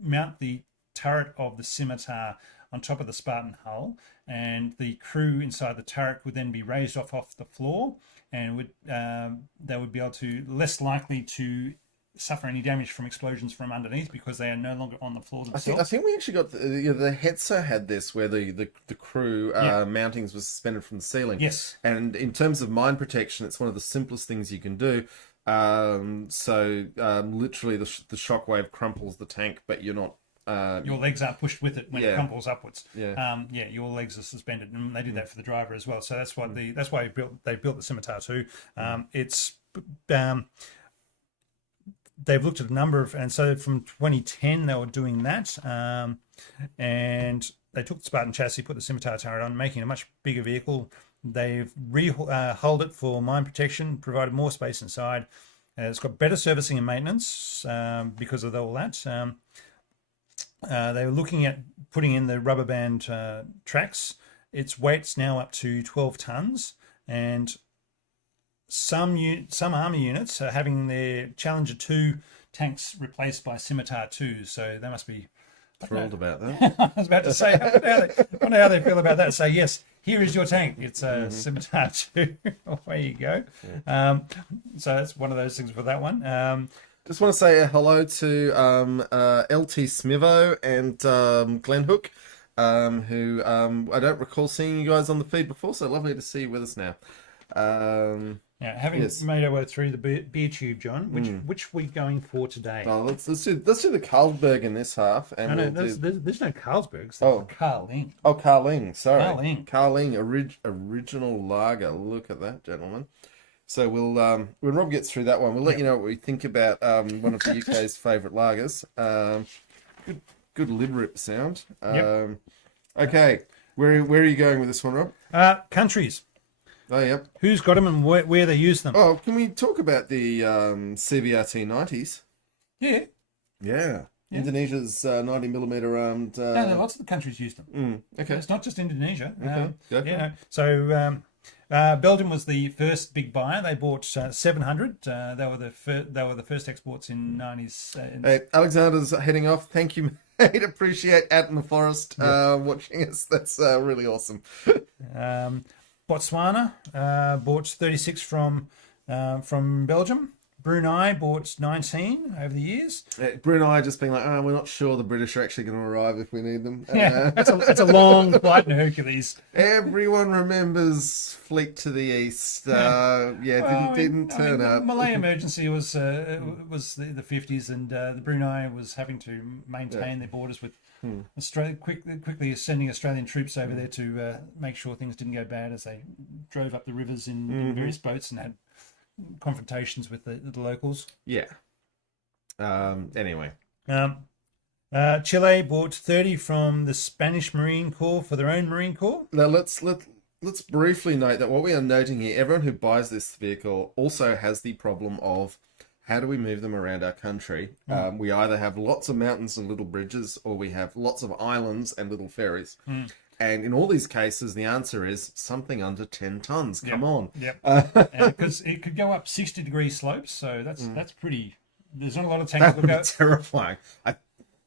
mount the turret of the Scimitar on top of the Spartan hull, and the crew inside the turret would then be raised off the floor, and they would be able to less likely to suffer any damage from explosions from underneath because they are no longer on the floor themselves. I think we actually got the Hetzer had this where the crew mountings was suspended from the ceiling. Yes, and in terms of mine protection, it's one of the simplest things you can do. Literally the shockwave crumples the tank, but you're not. Your legs aren't pushed with it when it crumples upwards. Yeah. Your legs are suspended, and they did that for the driver as well. So that's why they built the Scimitar 2. They've looked at a number of, and so from 2010 they were doing that, and they took the Spartan chassis, put the Scimitar turret on, making a much bigger vehicle. They've hulled it for mine protection, provided more space inside. It's got better servicing and maintenance because of all that. They were looking at putting in the rubber band tracks. Its weight's now up to 12 tons, and some army units are having their Challenger 2 tanks replaced by Scimitar 2, so they must be thrilled about that. I was about to say, I wonder how they feel about that. So yes, here is your tank. It's a Scimitar 2. Away you go. Yeah. So that's one of those things for that one. Just want to say hello to LT Smivo and Glenn Hook, who I don't recall seeing you guys on the feed before, so lovely to see you with us now. Having made our way through the beer tube, John, which we're going for today? Oh, let's do the Carlsberg in this half, and there's no Carlsbergs. There's Carling. Oh, Carling. Sorry, Carling original lager. Look at that, gentlemen. So we'll when Rob gets through that one, we'll let you know what we think about one of the UK's favourite lagers. Good lid rip sound. Okay, where are you going with this one, Rob? Countries. Oh, yep. Who's got them and where they use them? Oh, can we talk about the CVR T90s? Yeah. Yeah. Indonesia's 90mm armed. No, lots of the countries use them. Okay. It's not just Indonesia. Okay. So Belgium was the first big buyer. They bought 700. They were the first exports in 90s. Hey, Alexander's heading off. Thank you, mate. Appreciate out in the forest watching us. That's really awesome. Botswana bought 36 from Belgium. Brunei bought 19 over the years. Brunei just being like, we're not sure the British are actually going to arrive if we need them. It's a long flight in Hercules. Everyone remembers Fleet to the East. Didn't turn up. The Malay emergency was the 50s, and the Brunei was having to maintain their borders with Australia, quickly sending Australian troops over there to make sure things didn't go bad as they drove up the rivers in various boats and had confrontations with the locals. Yeah. Anyway. Chile bought 30 from the Spanish Marine Corps for their own Marine Corps. Now let's briefly note that what we are noting here, everyone who buys this vehicle also has the problem of how do we move them around our country? We either have lots of mountains and little bridges, or we have lots of islands and little ferries. And in all these cases, the answer is something under 10 tons. Come on. Because it could go up 60-degree slopes, so that's pretty. There's not a lot of tanks that would be terrifying.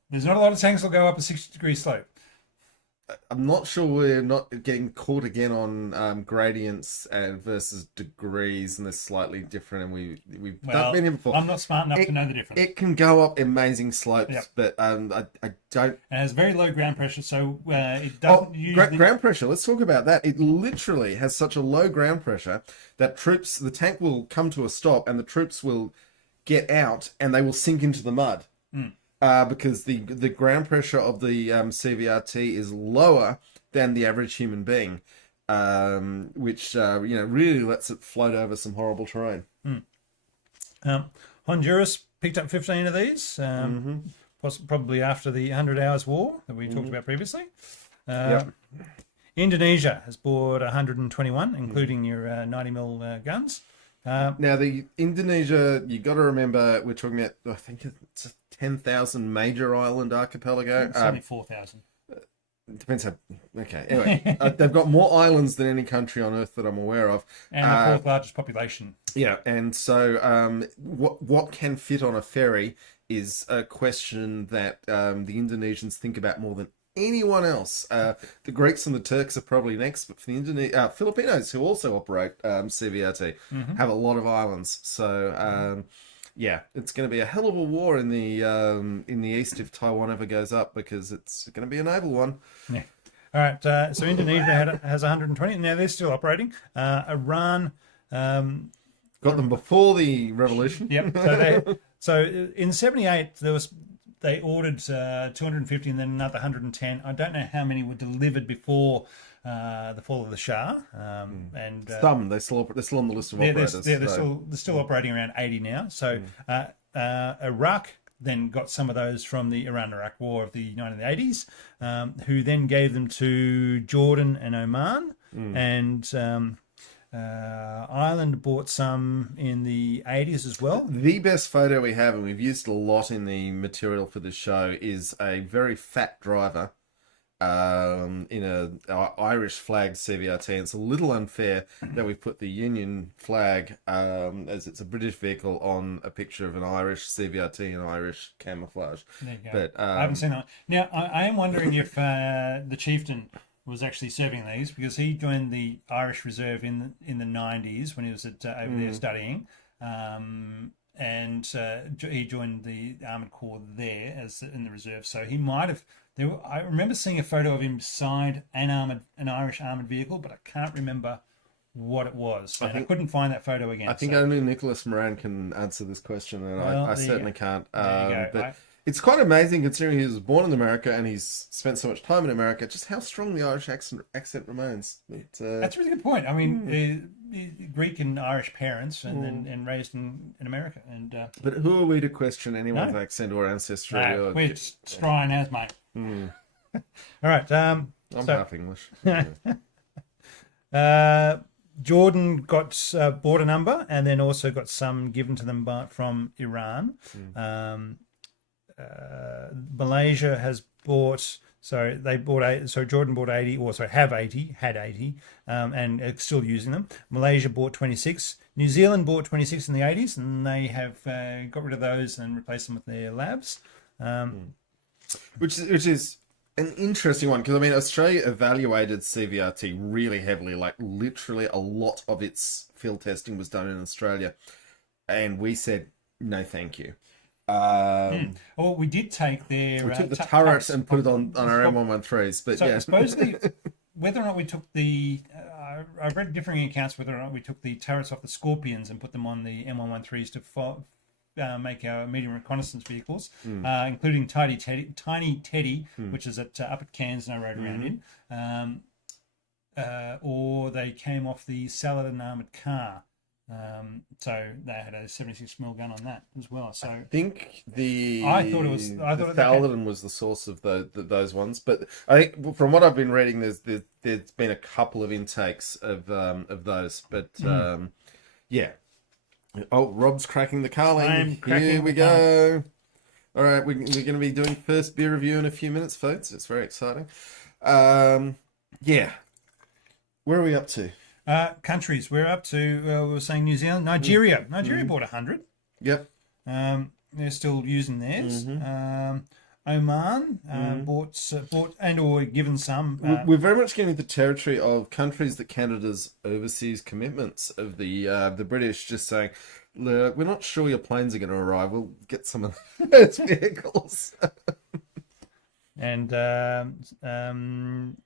There's not a lot of tanks that'll go up a 60-degree slope. I'm not sure we're not getting caught again on gradients versus degrees, and they're slightly different. And we've been here before. I'm not smart enough to know the difference. It can go up amazing slopes, but I don't. And it has very low ground pressure, so it doesn't use ground pressure. Let's talk about that. It literally has such a low ground pressure that the tank will come to a stop, and the troops will get out, and they will sink into the mud. Because the ground pressure of the CVRT is lower than the average human being, which really lets it float over some horrible terrain. Honduras picked up 15 of these, probably after the 100 Hours War that we talked about previously. Indonesia has bought 121, including your 90mm guns. Now, the Indonesia, you got to remember, we're talking about, I think it's a 10,000 major island archipelago. It's only 4,000. Depends how. Okay, anyway, they've got more islands than any country on Earth that I'm aware of. And the fourth largest population. Yeah, and so what can fit on a ferry is a question that the Indonesians think about more than anyone else. The Greeks and the Turks are probably next, but for the Filipinos, who also operate CVRT, have a lot of islands. So it's going to be a hell of a war in the east if Taiwan ever goes up, because it's going to be a naval one. Yeah. All right. So Indonesia has 120. Now they're still operating. Iran got them before the revolution. Yep. So in '78 they ordered 250 and then another 110. I don't know how many were delivered before the fall of the Shah. And some they're still on the list of operators. They're still operating around 80 now. So Iraq then got some of those from the Iran-Iraq War of the 1980s, who then gave them to Jordan and Oman, and Ireland bought some in the 80s as well. The best photo we have, and we've used a lot in the material for this show, is a very fat driver in a Irish flag CVRT. It's a little unfair that we put the Union flag, as it's a British vehicle, on a picture of an Irish CVRT in Irish camouflage. There you go. But I haven't seen that. Now, I am wondering if the chieftain was actually serving these, because he joined the Irish Reserve in the 90s when he was over there studying, and he joined the Armoured Corps there as in the reserve. So he might have. I remember seeing a photo of him beside an Irish armoured vehicle, but I can't remember what it was. I couldn't find that photo again. I think only Nicholas Moran can answer this question, and I certainly can't. There you go. It's quite amazing, considering he was born in America and he's spent so much time in America, just how strong the Irish accent remains. That's a really good point. I mean, Greek and Irish parents, and then raised in America. But who are we to question anyone's accent or ancestry? We're just trying as, mate. All right. I'm half English. Jordan bought a number, and then also got some given to them from Iran. Malaysia has bought. So they bought Jordan bought 80, or sorry, had 80, and are still using them. Malaysia bought 26. New Zealand bought 26 in the 80s, and they have got rid of those and replaced them with their labs. Which is an interesting one, because I mean, Australia evaluated CVRT really heavily, like literally a lot of its field testing was done in Australia, and we said no, thank you. Well, we did take their. We took the turrets and put it on our M113s, but so yeah. Supposedly, whether or not we took the, I've read differing accounts whether or not we took the turrets off the Scorpions and put them on the M113s to make our medium reconnaissance vehicles, including Tiny Teddy, which is up at Cairns, no road around in, or they came off the Saladin armored car. So they had a 76mm gun on that as well. So I think I thought the Saladin was the source of those ones, but I think from what I've been reading, there's been a couple of intakes of those, but yeah. Oh, Rob's cracking the Carling. Here we go. All right, we're going to be doing first beer review in a few minutes, folks. It's very exciting. Yeah. Where are we up to? Countries. We're up to, we were saying New Zealand. Nigeria. Nigeria bought 100. Yep. They're still using theirs. Oman bought and or given some. We're very much getting into the territory of countries that Canada's overseas commitments of the British just saying, look, we're not sure your planes are going to arrive. We'll get some of those vehicles. And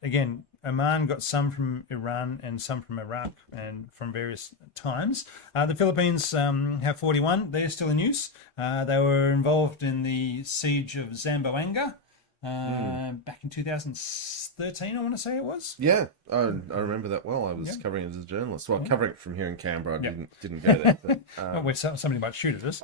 again, Oman got some from Iran and some from Iraq and from various times. The Philippines have 41. They're still in use. They were involved in the siege of Zamboanga back in 2013, I want to say it was. Yeah, I remember that well. I was covering it as a journalist. Well, covering it from here in Canberra. I didn't go there. But, where somebody might shoot at us.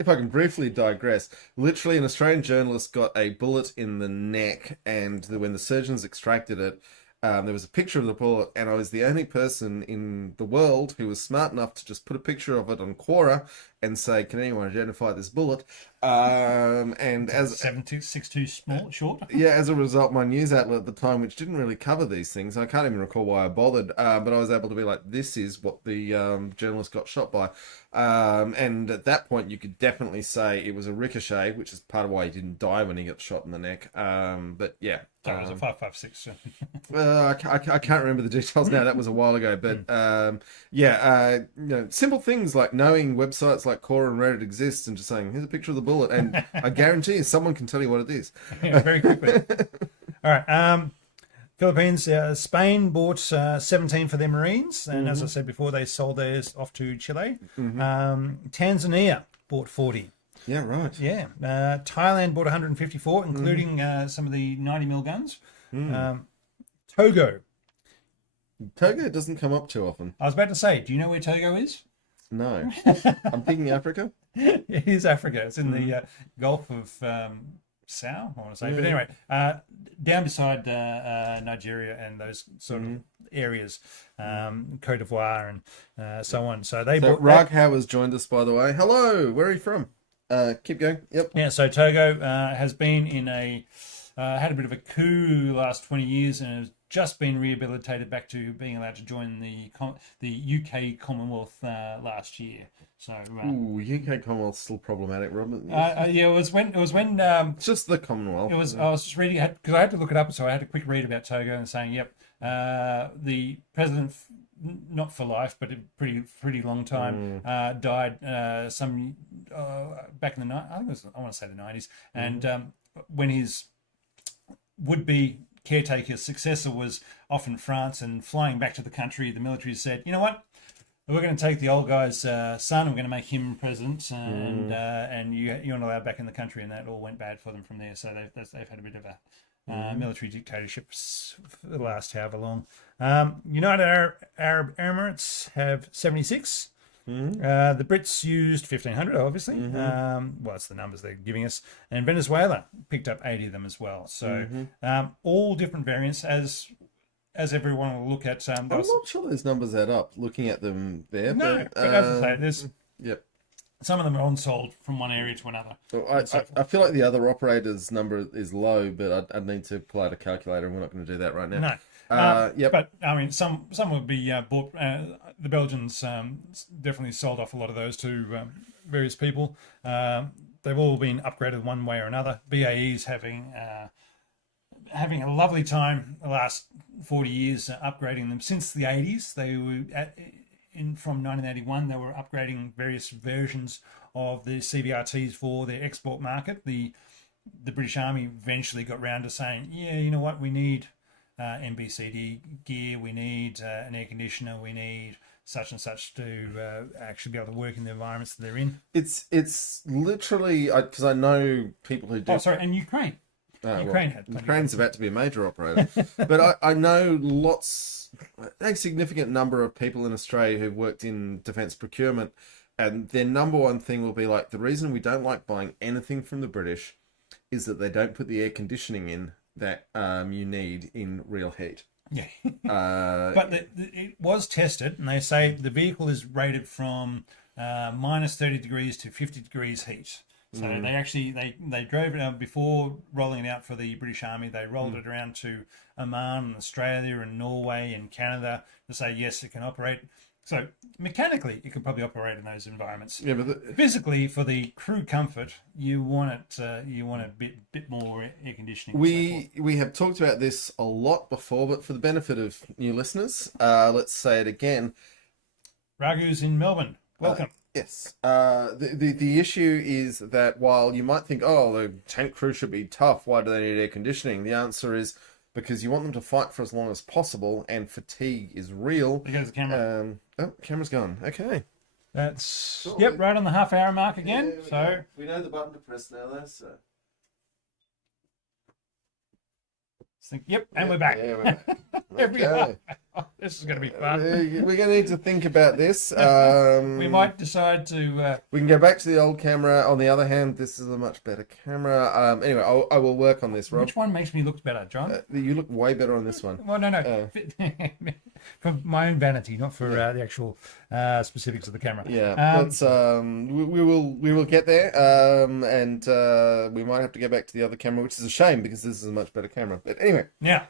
If I can briefly digress, literally an Australian journalist got a bullet in the neck, and when the surgeons extracted it, there was a picture of the bullet, and I was the only person in the world who was smart enough to just put a picture of it on Quora and say, can anyone identify this bullet? And as 7.62 small, short. Yeah, as a result, my news outlet at the time, which didn't really cover these things, I can't even recall why I bothered, but I was able to be like, this is what the journalist got shot by. And at that point, you could definitely say it was a ricochet, which is part of why he didn't die when he got shot in the neck. But yeah. That was a 5.56. I can't remember the details now. That was a while ago. But simple things like knowing websites like Quora and Reddit exist and just saying, here's a picture of the bullet. And I guarantee you someone can tell you what it is. Yeah, very quickly. All right. Philippines, Spain bought 17 for their Marines. And as I said before, they sold theirs off to Chile. Tanzania bought 40. Yeah, right. Yeah. Thailand bought 154, including some of the 90mm guns. Togo. Togo doesn't come up too often. I was about to say, do you know where Togo is? No. I'm thinking Africa. It is Africa. It's in the Gulf of Sao, I want to say. But anyway, down beside Nigeria and those sort of areas, Cote d'Ivoire and so on. So Raghaw has joined us, by the way. Hello, where are you from? Keep going. Yep. Yeah, so Togo has been in had a bit of a coup the last 20 years and has just been rehabilitated back to being allowed to join the UK Commonwealth last year. So UK Commonwealth's still problematic, Robert. Yeah, it was when just the Commonwealth. It was. I was just reading because I had to look it up, so I had a quick read about Togo and saying, yep, the president, not for life, but a pretty long time, died some back in the I think it was, I want to say the 90s, and when his would-be caretaker successor was off in France and flying back to the country, the military said, you know what, we're going to take the old guy's son, we're going to make him president, and you're not allowed back in the country, and that all went bad for them from there. So they've had a bit of a military dictatorship for the last however long. United Arab Emirates have 76. The Brits used 1,500, obviously. Well, it's the numbers they're giving us. And Venezuela picked up 80 of them as well. So all different variants, as everyone will look at. I'm not sure those numbers add up, looking at them there. No, but as I say, there's... Yep. some of them are on-sold from one area to another. Well, I feel like the other operators number is low, but I'd need to pull out a calculator, and we're not going to do that right now. No. Yep. But I mean, some would be bought. The Belgians definitely sold off a lot of those to various people. They've all been upgraded one way or another. BAE's having a lovely time the last 40 years upgrading them. Since the 80s, they were from 1981, they were upgrading various versions of the CVRTs for their export market. The British Army eventually got round to saying, yeah, you know what, we need MBCD gear, we need an air conditioner, we need such and such to actually be able to work in the environments that they're in. It's literally, because I know people who do... Oh, sorry, and Ukraine. Ukraine's about to be a major operator. But I know a significant number of people in Australia who've worked in defence procurement, and their number one thing will be like, the reason we don't like buying anything from the British is that they don't put the air conditioning in that you need in real heat. Yeah. But it was tested, and they say the vehicle is rated from minus 30 degrees to 50 degrees heat. So they actually they drove it out before rolling it out for the British Army. They rolled it around to Oman and Australia and Norway and Canada to say yes, it can operate. So mechanically, it could probably operate in those environments. Yeah, but physically, for the crew comfort, you want it. You want a bit more air conditioning. We have talked about this a lot before, but for the benefit of new listeners, let's say it again. Ragu's in Melbourne. Welcome. Yes. The issue is that while you might think, oh, the tank crew should be tough, why do they need air conditioning? The answer is because you want them to fight for as long as possible, and fatigue is real. There goes the camera. Camera's gone. Okay. That's cool. Yep, right on the half-hour mark again. Yeah, we know the button to press now, though. So. Yep, and we're back. Yeah, we're back. Okay. This is going to be fun. We're going to need to think about this. We might decide to... We can go back to the old camera. On the other hand, this is a much better camera. Anyway, I will work on this, Rob. Which one makes me look better, John? You look way better on this one. Well, no. For my own vanity, not for the actual specifics of the camera. Yeah, we will get there, and we might have to go back to the other camera, which is a shame because this is a much better camera. But anyway. Yeah.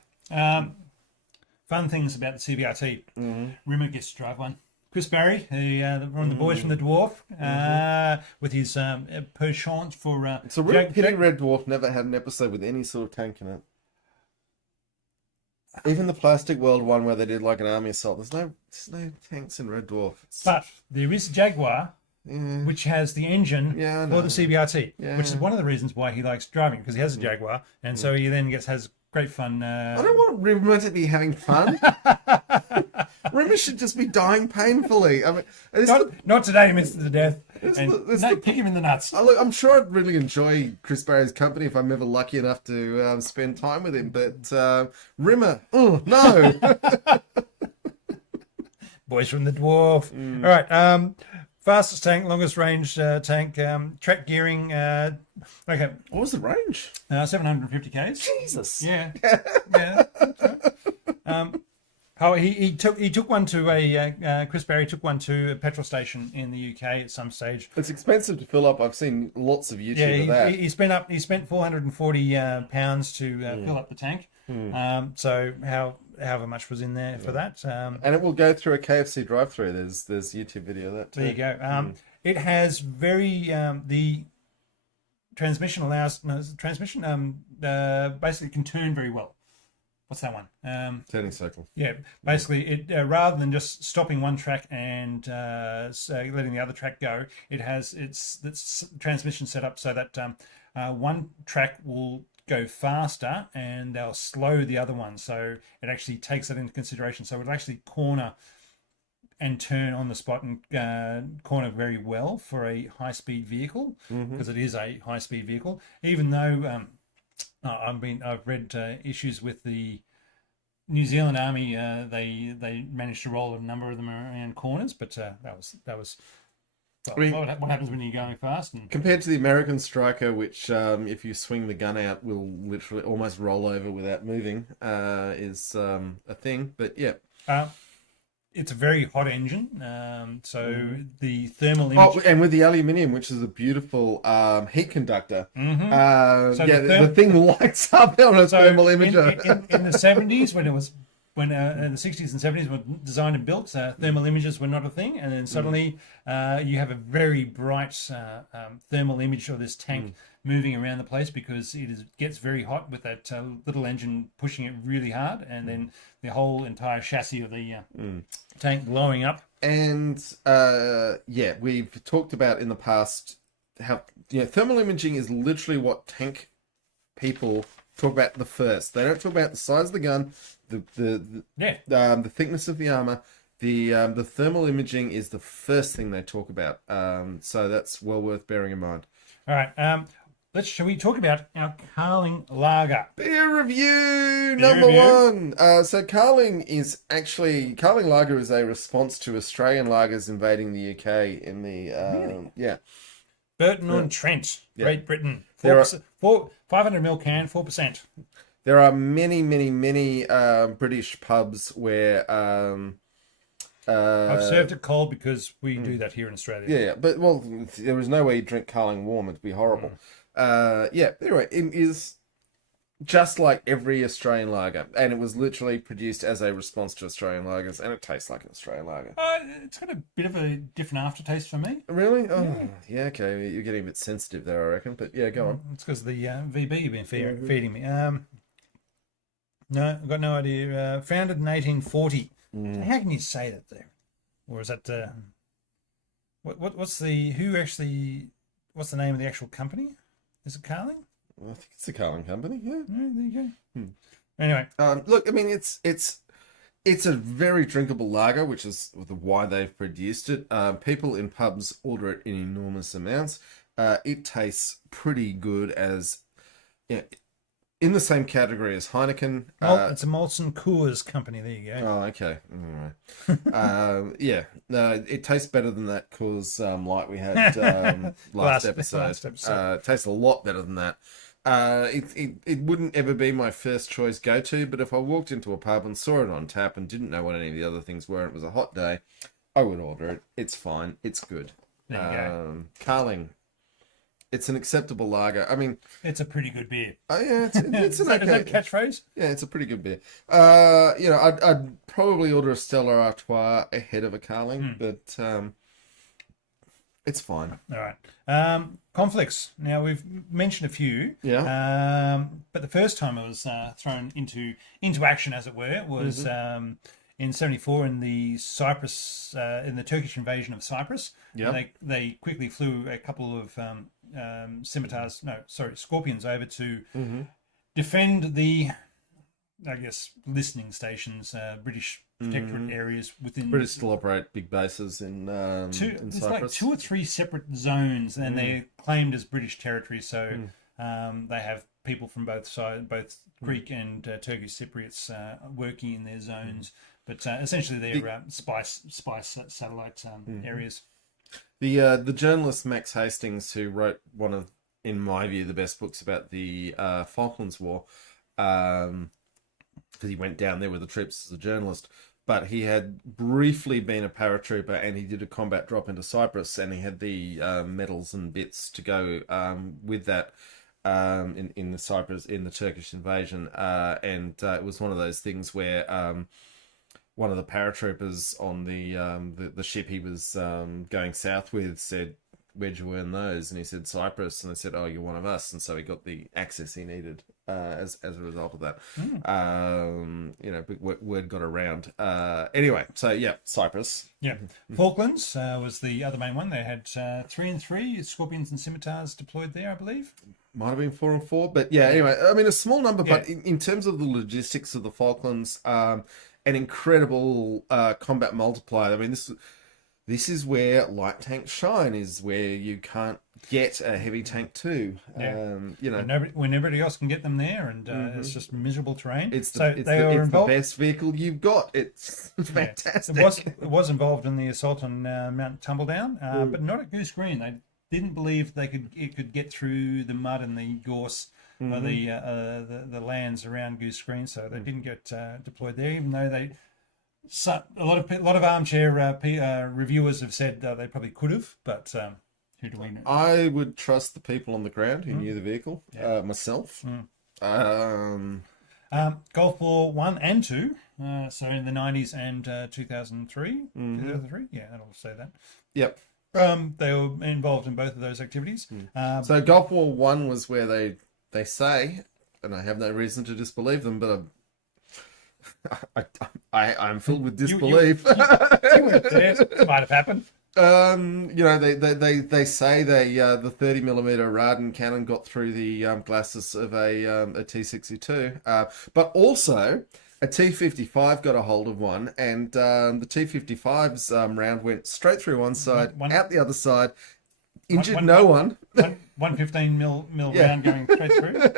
Fun things about the CVRT. Rimmer gets to drive one. Chris Barry, one of the boys from the Dwarf, with his penchant for... It's a real pity Red Dwarf never had an episode with any sort of tank in it. Even the Plastic World one where they did like an army assault, there's no tanks in Red Dwarf. But there is a Jaguar, which has the engine for the CVRT, which is one of the reasons why he likes driving, because he has a Jaguar, and so he then has great fun. I don't want Rimmer to be having fun. Rimmer should just be dying painfully. I mean, not today, Mr. The Death. Kick him in the nuts. Look, I'm sure I'd really enjoy Chris Barry's company if I'm ever lucky enough to spend time with him. But Rimmer, no. Boys from the Dwarf. All right. Fastest tank, longest range tank, track gearing. Okay. What was the range? 750 k's. Jesus. Yeah. He took one to Chris Barry took one to a petrol station in the UK at some stage. It's expensive to fill up. I've seen lots of YouTube of that. He spent 440 pounds to fill up the tank. So however much was in there for that. And it will go through a KFC drive-through. There's YouTube video of that too. There you go. It has the transmission basically can turn very well. What's that one? Turning circle. Yeah, basically, it rather than just stopping one track and letting the other track go, it has its transmission set up so that one track will go faster and they'll slow the other one. So it actually takes that into consideration. So it'll actually corner and turn on the spot and corner very well for a high-speed vehicle, because it is a high-speed vehicle. Even though I've read issues with the New Zealand Army, they managed to roll a number of them around corners, but that was. What happens when you're going fast? And... Compared to the American Striker, which if you swing the gun out will literally almost roll over without moving, is a thing. But yeah. it's a very hot engine. So the thermal image. Oh, and with the aluminium, which is a beautiful heat conductor. So the thing lights up on a thermal imager. In the 70s, when in the 60s and 70s were designed and built, thermal imagers were not a thing, and then suddenly you have a very bright thermal image of this tank moving around the place because gets very hot with that little engine pushing it really hard, and then the whole entire chassis of the tank blowing up. And we've talked about in the past how thermal imaging is literally what tank people talk about the first. They don't talk about the size of the gun, the thickness of the armor. The thermal imaging is the first thing they talk about. So that's well worth bearing in mind. All right. Shall we talk about our Carling lager? Beer review number one. So Carling lager is a response to Australian lagers invading the UK in the Burton-on-Trent, Great Britain. 500 ml can, 4%. There are many British pubs where I've served it cold because we do that here in Australia. Yeah, but there was no way you'd drink Carling warm; it'd be horrible. Anyway, it is just like every Australian lager, and it was literally produced as a response to Australian lagers, and it tastes like an Australian lager. It's got a bit of a different aftertaste for me. Really? Oh, yeah. Okay. You're getting a bit sensitive there, I reckon. But yeah, go on. It's because the VB you've been feeding me. No, I've got no idea. Founded in 1840. How can you say that there? Or is that what's the name of the actual company? Is it Carling? I think it's the Carling company. Yeah. There you go. Anyway, look, I mean, it's a very drinkable lager, which is why they've produced it. People in pubs order it in enormous amounts. It tastes pretty good as in the same category as Heineken. It's a Molson Coors company. There you go. Oh, okay. All right. It tastes better than that Coors Light we had last episode. It tastes a lot better than that. It wouldn't ever be my first choice go-to, but if I walked into a pub and saw it on tap and didn't know what any of the other things were, and it was a hot day, I would order it. It's fine. It's good. There you go. Carling. It's an acceptable lager. I mean, it's a pretty good beer. Oh yeah, it's an okay. Is that catchphrase? Yeah, it's a pretty good beer. I'd probably order a Stella Artois ahead of a Carling, but it's fine. All right. Conflicts. Now we've mentioned a few. Yeah. But the first time it was thrown into action, as it were, was in *74 in the Cyprus, in the Turkish invasion of Cyprus. Yeah. They quickly flew a couple of scorpions over to defend the, I guess, listening stations, British protectorate areas within. British still operate big bases in Cyprus. Like 2 or 3 separate zones, and they're claimed as British territory. So they have people from both sides, both Greek and Turkish Cypriots, working in their zones. But essentially, they're spice satellite areas. The journalist Max Hastings, who wrote one of, in my view, the best books about the Falklands War, because he went down there with the troops as a journalist, but he had briefly been a paratrooper and he did a combat drop into Cyprus, and he had the medals and bits to go with that in the Cyprus, in the Turkish invasion, and it was one of those things where one of the paratroopers on the ship he was going south with said, "Where'd you earn those?" And he said, "Cyprus." And they said, "Oh, you're one of us." And so he got the access he needed as a result of that. But word got around. Anyway, so yeah, Cyprus. Yeah, Falklands was the other main one. They had 3 and 3 Scorpions and Scimitars deployed there, I believe. Might have been 4 and 4, but yeah. Anyway, I mean, a small number, but in terms of the logistics of the Falklands, an incredible combat multiplier. I mean, this is where light tanks shine, is where you can't get a heavy tank too. When everybody else can get them there, and it's just miserable terrain. It's the best vehicle you've got. It's fantastic. It was involved in the assault on Mount Tumbledown, but not at Goose Green. They didn't believe it could get through the mud and the gorse. The lands around Goose Green, so they didn't get deployed there, even though So a lot of armchair reviewers have said they probably could have, but who do we know? I would trust the people on the ground who knew the vehicle. Myself. Gulf War 1 and 2, so in the 90s and 2003. 2003, yeah, I'll say that. Yep. They were involved in both of those activities. So Gulf War 1 was where they say, and I have no reason to disbelieve them, but I'm filled with disbelief. You weren't there. It might have happened. They say the 30mm Radin cannon got through the glasses of a T-62, but also a T-55 got a hold of one, and the T-55's round went straight through one side, out the other side, injured no one. 115 mil round going straight through.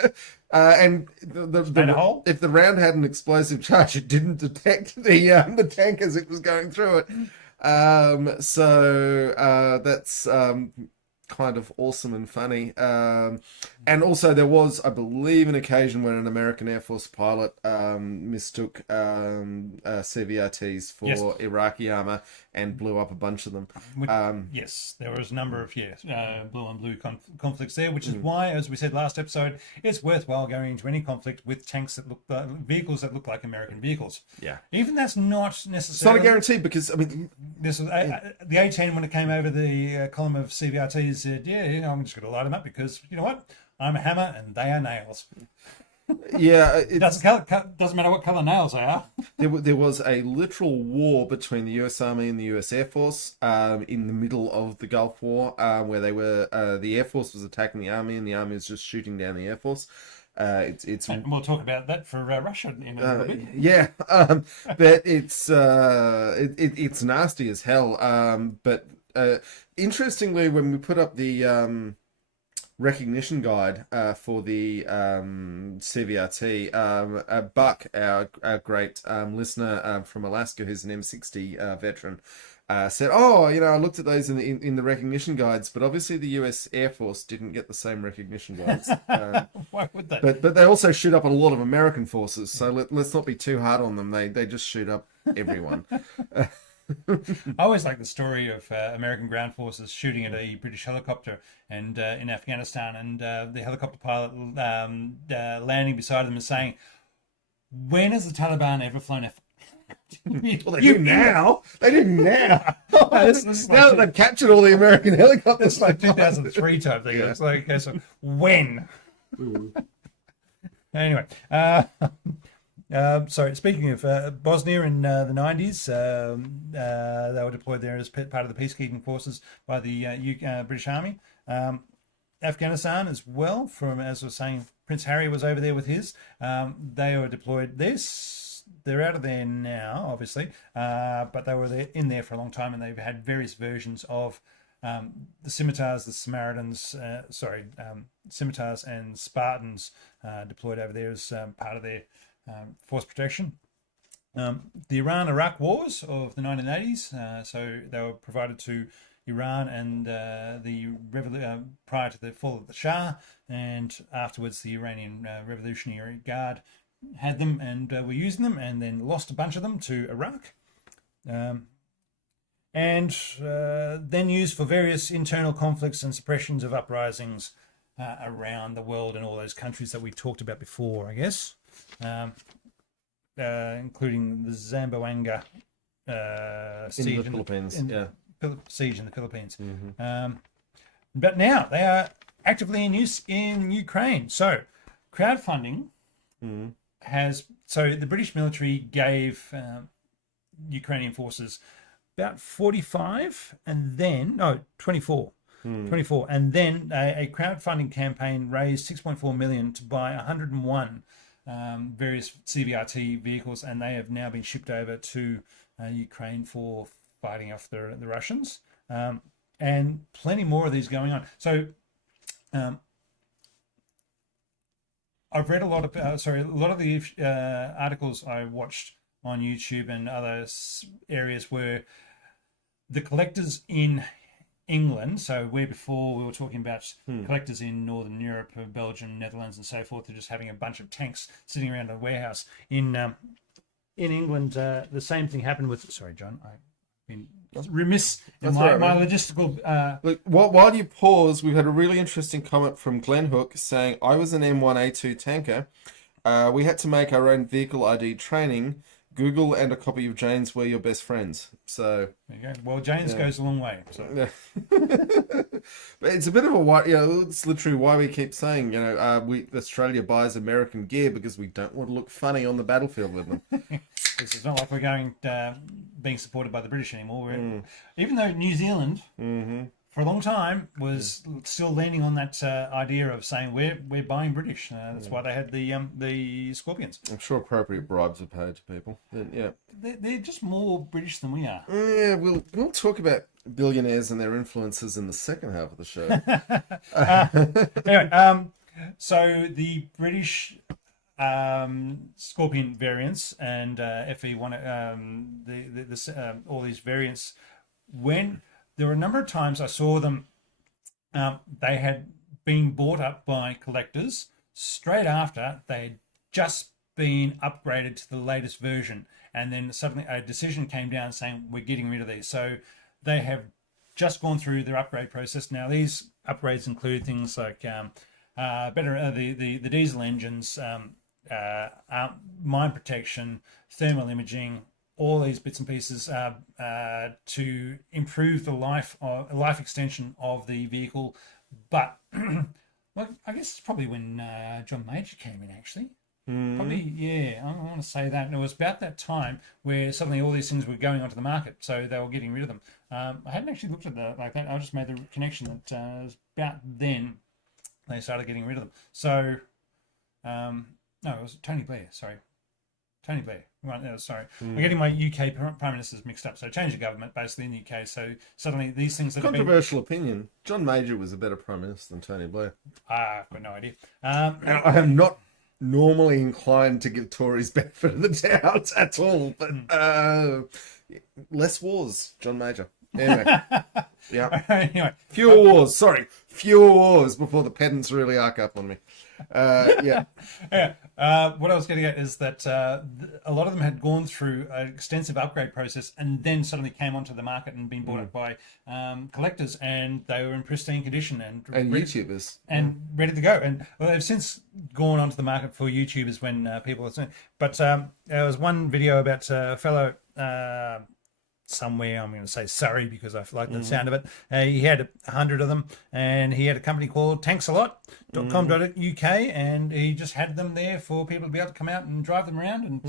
And if the round had an explosive charge, it didn't detect the tank as it was going through it. So that's kind of awesome and funny. And also there was, I believe, an occasion when an American Air Force pilot mistook CVRTs for Iraqi armor and blew up a bunch of them. Yes, there was a number of blue on blue conflicts there, which is why, as we said last episode, it's worthwhile going into any conflict with tanks that look vehicles that look like American vehicles. Yeah, even that's not necessarily. It's not a guarantee, because I mean, this was the A-10 when it came over the column of CVRTs said, I'm just going to light them up because you know what, I'm a hammer and they are nails. Yeah, it doesn't matter what color nails they are. There was a literal war between the US Army and the US Air Force in the middle of the Gulf War, where they were the Air Force was attacking the Army and the Army was just shooting down the Air Force. And we'll talk about that for Russia in a little bit. Yeah, but it's nasty as hell. But interestingly, when we put up the recognition guide for the CVRT, Buck, our great listener from Alaska, who's an M60 veteran, said, I looked at those in the recognition guides, but obviously the US Air Force didn't get the same recognition guides. Why would they? But they also shoot up a lot of American forces, so let's not be too hard on them. They just shoot up everyone. I always like the story of American ground forces shooting at a British helicopter and in Afghanistan, and the helicopter pilot landing beside them and saying, "When has the Taliban ever flown a?" Well, they do now. They do now. Now that they've captured all the American helicopters. It's like 2003 type thing. Yeah. It's like, okay, so when? Anyway. So speaking of Bosnia in the 90s, they were deployed there as part of the peacekeeping forces by the British Army. Afghanistan as well, as I was saying, Prince Harry was over there with his. They were deployed. They're out of there now, obviously, but they were in there for a long time, and they've had various versions of the scimitars, the Samaritans, scimitars and Spartans deployed over there as part of their force protection. The Iran-Iraq wars of the 1980s, so they were provided to Iran and prior to the fall of the Shah, and afterwards the Iranian Revolutionary Guard had them and were using them, and then lost a bunch of them to Iraq, and then used for various internal conflicts and suppressions of uprisings around the world in all those countries that we talked about before, I guess. Including the Zamboanga siege in the Philippines. Siege in the Philippines. But now they are actively in use in Ukraine. So crowdfunding the British military gave Ukrainian forces about 24, and then a crowdfunding campaign raised 6.4 million to buy 101 various CVRT vehicles, and they have now been shipped over to Ukraine for fighting off the Russians, and plenty more of these going on. So I've read a lot of the articles I watched on YouTube and other areas where the collectors in England, so where before we were talking about collectors in Northern Europe, Belgium, Netherlands and so forth, are just having a bunch of tanks sitting around a warehouse. In in England, the same thing happened with. Sorry, John. I've been remiss in right, my logistical. Look, while you pause, we've had a really interesting comment from Glenn Hook saying, "I was an M1A2 tanker. We had to make our own vehicle ID training. Google and a copy of Jane's were your best friends." So there you go. Well, Jane's goes a long way. So. Yeah. But it's a bit of a why, it's literally why we keep saying, Australia buys American gear because we don't want to look funny on the battlefield with them. It's not like we're being supported by the British anymore. Even though New Zealand, for a long time, was still leaning on that idea of saying we're buying British. That's why they had the Scorpions. I'm sure appropriate bribes are paid to people. Yeah, they're just more British than we are. Yeah, we'll talk about billionaires and their influences in the second half of the show. Anyway, so the British Scorpion variants and FE1, all these variants, when there were a number of times I saw them, they had been bought up by collectors straight after they had just been upgraded to the latest version, and then suddenly a decision came down saying we're getting rid of these. So they have just gone through their upgrade process. Now these upgrades include things like the diesel engines, mine protection, thermal imaging, all these bits and pieces to improve the life extension of the vehicle. But well, I guess it's probably when John Major came in, actually. Probably, yeah, I want to say that. And it was about that time where suddenly all these things were going onto the market, so they were getting rid of them. I hadn't actually looked at that like that. I just made the connection that it was about then they started getting rid of them. So, no, it was Tony Blair, sorry. Tony Blair. Right, no, sorry. I'm getting my UK Prime Ministers mixed up. So change of government, basically, in the UK. So suddenly these things that Controversial opinion. John Major was a better Prime Minister than Tony Blair. I've got no idea. Now, I am not normally inclined to give Tories benefit of the doubt at all, but less wars, John Major. Anyway, yeah. Anyway, fewer wars. Sorry, fewer wars before the pedants really arc up on me. Yeah. What I was getting at is that a lot of them had gone through an extensive upgrade process and then suddenly came onto the market and been bought up by collectors, and they were in pristine condition and YouTubers and ready to go. And well, they've since gone onto the market for YouTubers when people are saying. But there was one video about a fellow. Somewhere, I'm going to say Surrey because I like the sound of it. He had 100 of them, and he had a company called tanksalot.com.uk, and he just had them there for people to be able to come out and drive them around and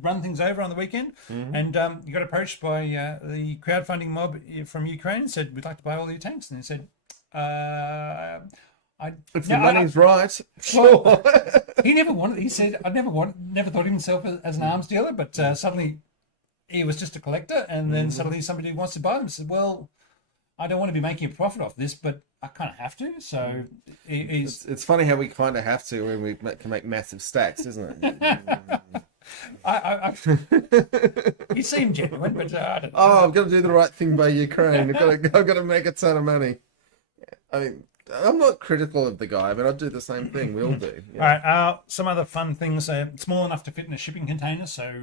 run things over on the weekend. And he got approached by the crowdfunding mob from Ukraine and said, "We'd like to buy all your tanks." And he said, if the money's right, sure. Well, he never wanted. He said, "I never thought of himself as an arms dealer, but suddenly." He was just a collector, and then suddenly somebody wants to buy them. Said, "Well, I don't want to be making a profit off this, but I kind of have to." So it's funny how we kind of have to when we can make massive stacks, isn't it? You seem genuine, but I don't know. Oh, I've got to do the right thing by Ukraine. I've got to make a ton of money. I mean, I'm not critical of the guy, but I'd do the same thing. We all do. Yeah. All right. Some other fun things. Small enough to fit in a shipping container, so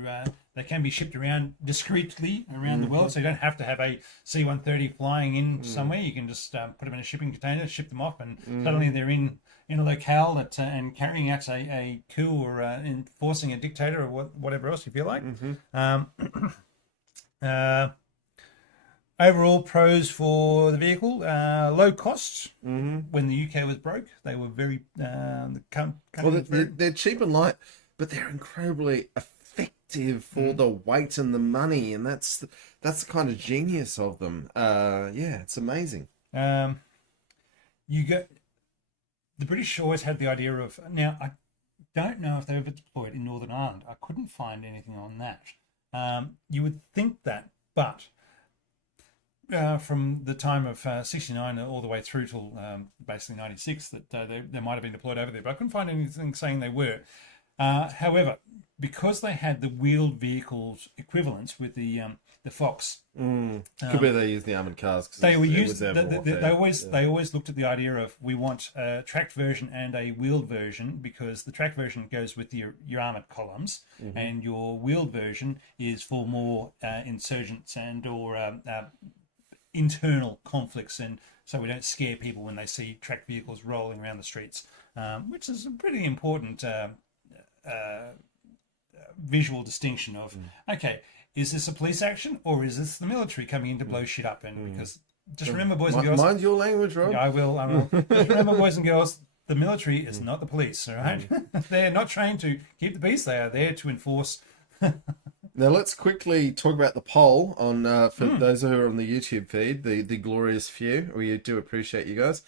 they can be shipped around discreetly around the world. So you don't have to have a C-130 flying in somewhere. You can just put them in a shipping container, ship them off, and suddenly they're in a locale that and carrying out a coup or enforcing a dictator or whatever else you feel like. Overall pros for the vehicle, low cost. When the UK was broke, they were very... they're cheap and light, but they're incredibly effective for the weight and the money, and that's the kind of genius of them. Yeah, it's amazing. The British always had the idea of... Now, I don't know if they ever deployed in Northern Ireland. I couldn't find anything on that. You would think that, but... from the time of 69 all the way through till basically 96 that they might have been deployed over there, but I couldn't find anything saying they were. However, because they had the wheeled vehicles equivalents with the Fox. Could be they use the armored cars. They were used. They always looked at the idea of we want a tracked version and a wheeled version, because the tracked version goes with your armored columns, and your wheeled version is for more insurgents and or internal conflicts, and so we don't scare people when they see tracked vehicles rolling around the streets, which is a pretty important visual distinction of okay, is this a police action or is this the military coming in to blow shit up? And because just remember, boys and girls, mind your language, Rob. I will. Just remember, boys and girls, the military is not the police. All right, they're not trained to keep the peace. They are there to enforce. Now let's quickly talk about the poll on for those who are on the YouTube feed, the glorious few. We do appreciate you guys.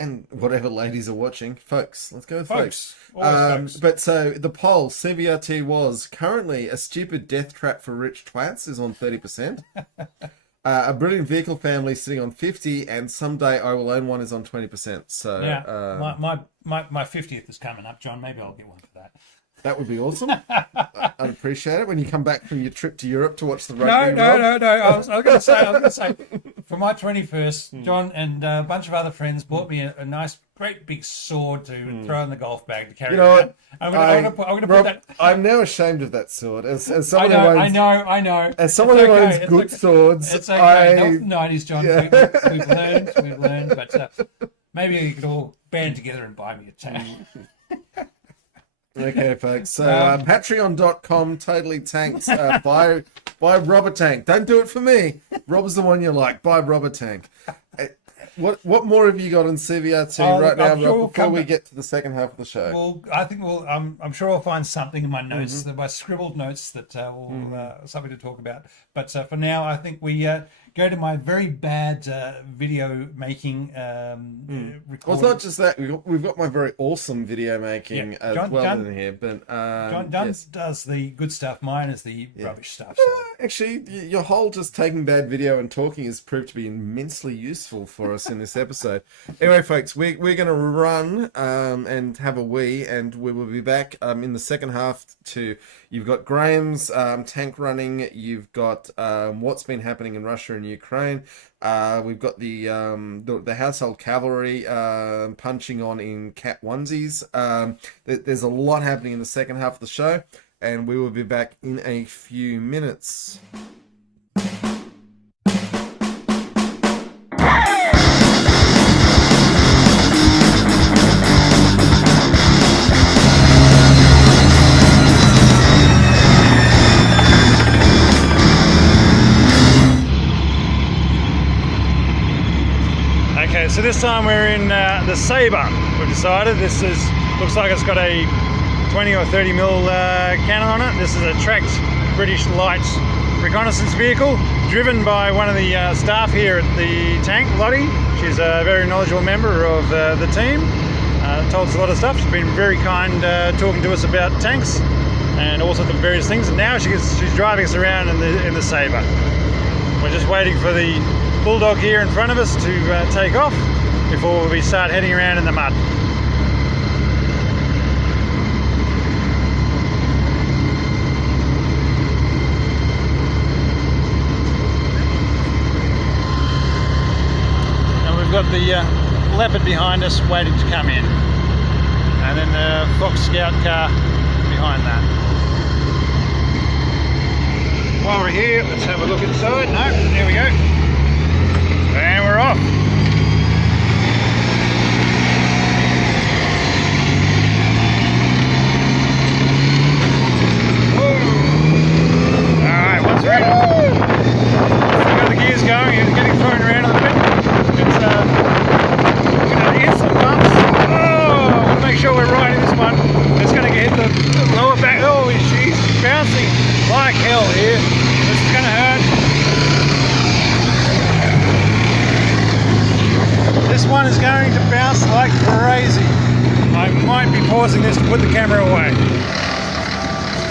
And whatever ladies are watching, folks, let's go with folks. Folks. But so the poll, CVRT was currently a stupid death trap for rich twats is on 30%. A brilliant vehicle family sitting on 50%, and someday I will own one is on 20%. So yeah, my 50th is coming up, John. Maybe I'll get one for that. That would be awesome. I'd appreciate it when you come back from your trip to Europe to watch the rugby. No. I was going to say, for my 21st, John and a bunch of other friends bought me a nice, great big sword to throw in the golf bag to carry around. I'm going to put that. I'm now ashamed of that sword. As someone I know. As someone who owns good swords, it's okay. Not the 90s, John. Yeah. We've learned, but maybe you could all band together and buy me a tank. Okay, folks. So Patreon.com totally tanks. Buy Robert Tank. Don't do it for me. Rob's the one you like. Buy Robert Tank. What more have you got on CVR2 right now, Rob, before we get to the second half of the show? Well, I think I'm sure I'll find something in my notes, my scribbled notes that will something to talk about. But for now, I think we go to my very bad video making recording. Well, it's not just that. We've got my very awesome video making John, in here. But John does the good stuff. Mine is the rubbish stuff. So. Actually, your whole just taking bad video and talking has proved to be immensely useful for us in this episode. Anyway, folks, we're going to run and have a wee, and we will be back in the second half to... You've got Graham's tank running. You've got what's been happening in Russia and Ukraine. We've got the household cavalry punching on in cat onesies. There's a lot happening in the second half of the show, and we will be back in a few minutes. Okay, so this time we're in the Saber. We've decided looks like it's got a 20 or 30 mil cannon on it. This is a tracked British light reconnaissance vehicle driven by one of the staff here at the tank, Lottie. She's a very knowledgeable member of the team. Told us a lot of stuff. She's been very kind talking to us about tanks and all sorts of various things. And now she's driving us around in the Saber. We're just waiting for the Bulldog here in front of us to take off before we start heading around in the mud. And we've got the Leopard behind us waiting to come in, and then the Fox Scout car behind that. While we're here, let's have a look inside. No, there we go. And we're off. Alright, once we're in, we've got the gears going, it's getting thrown around a little bit. It's we're going to hit some bumps. Oh, we'll make sure we're right in this one. It's going to hit the lower back. Oh, she's bouncing like hell here. This is going to hurt. This one is going to bounce like crazy. I might be pausing this to put the camera away.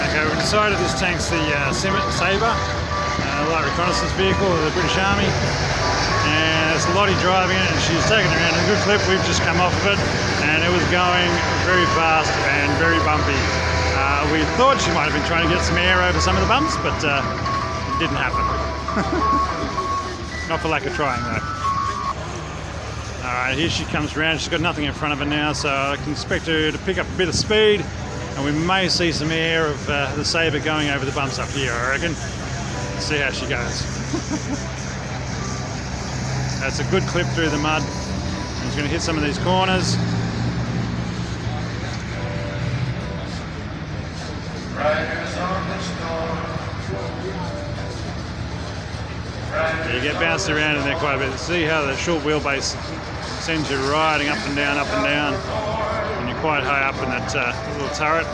Okay, we've decided this tank's the Saber, light reconnaissance vehicle of the British Army. And it's Lottie driving it, and she's taken it around a good clip. We've just come off of it, and it was going very fast and very bumpy. We thought she might have been trying to get some air over some of the bumps, but it didn't happen. Not for lack of trying, though. Alright, here she comes around. She's got nothing in front of her now, so I can expect her to pick up a bit of speed, and we may see some air of the Saber going over the bumps up here, I reckon. Let's see how she goes. That's a good clip through the mud. She's going to hit some of these corners. You get bounced around in there quite a bit. See how the short wheelbase sends you riding up and down, and you're quite high up in that little turret.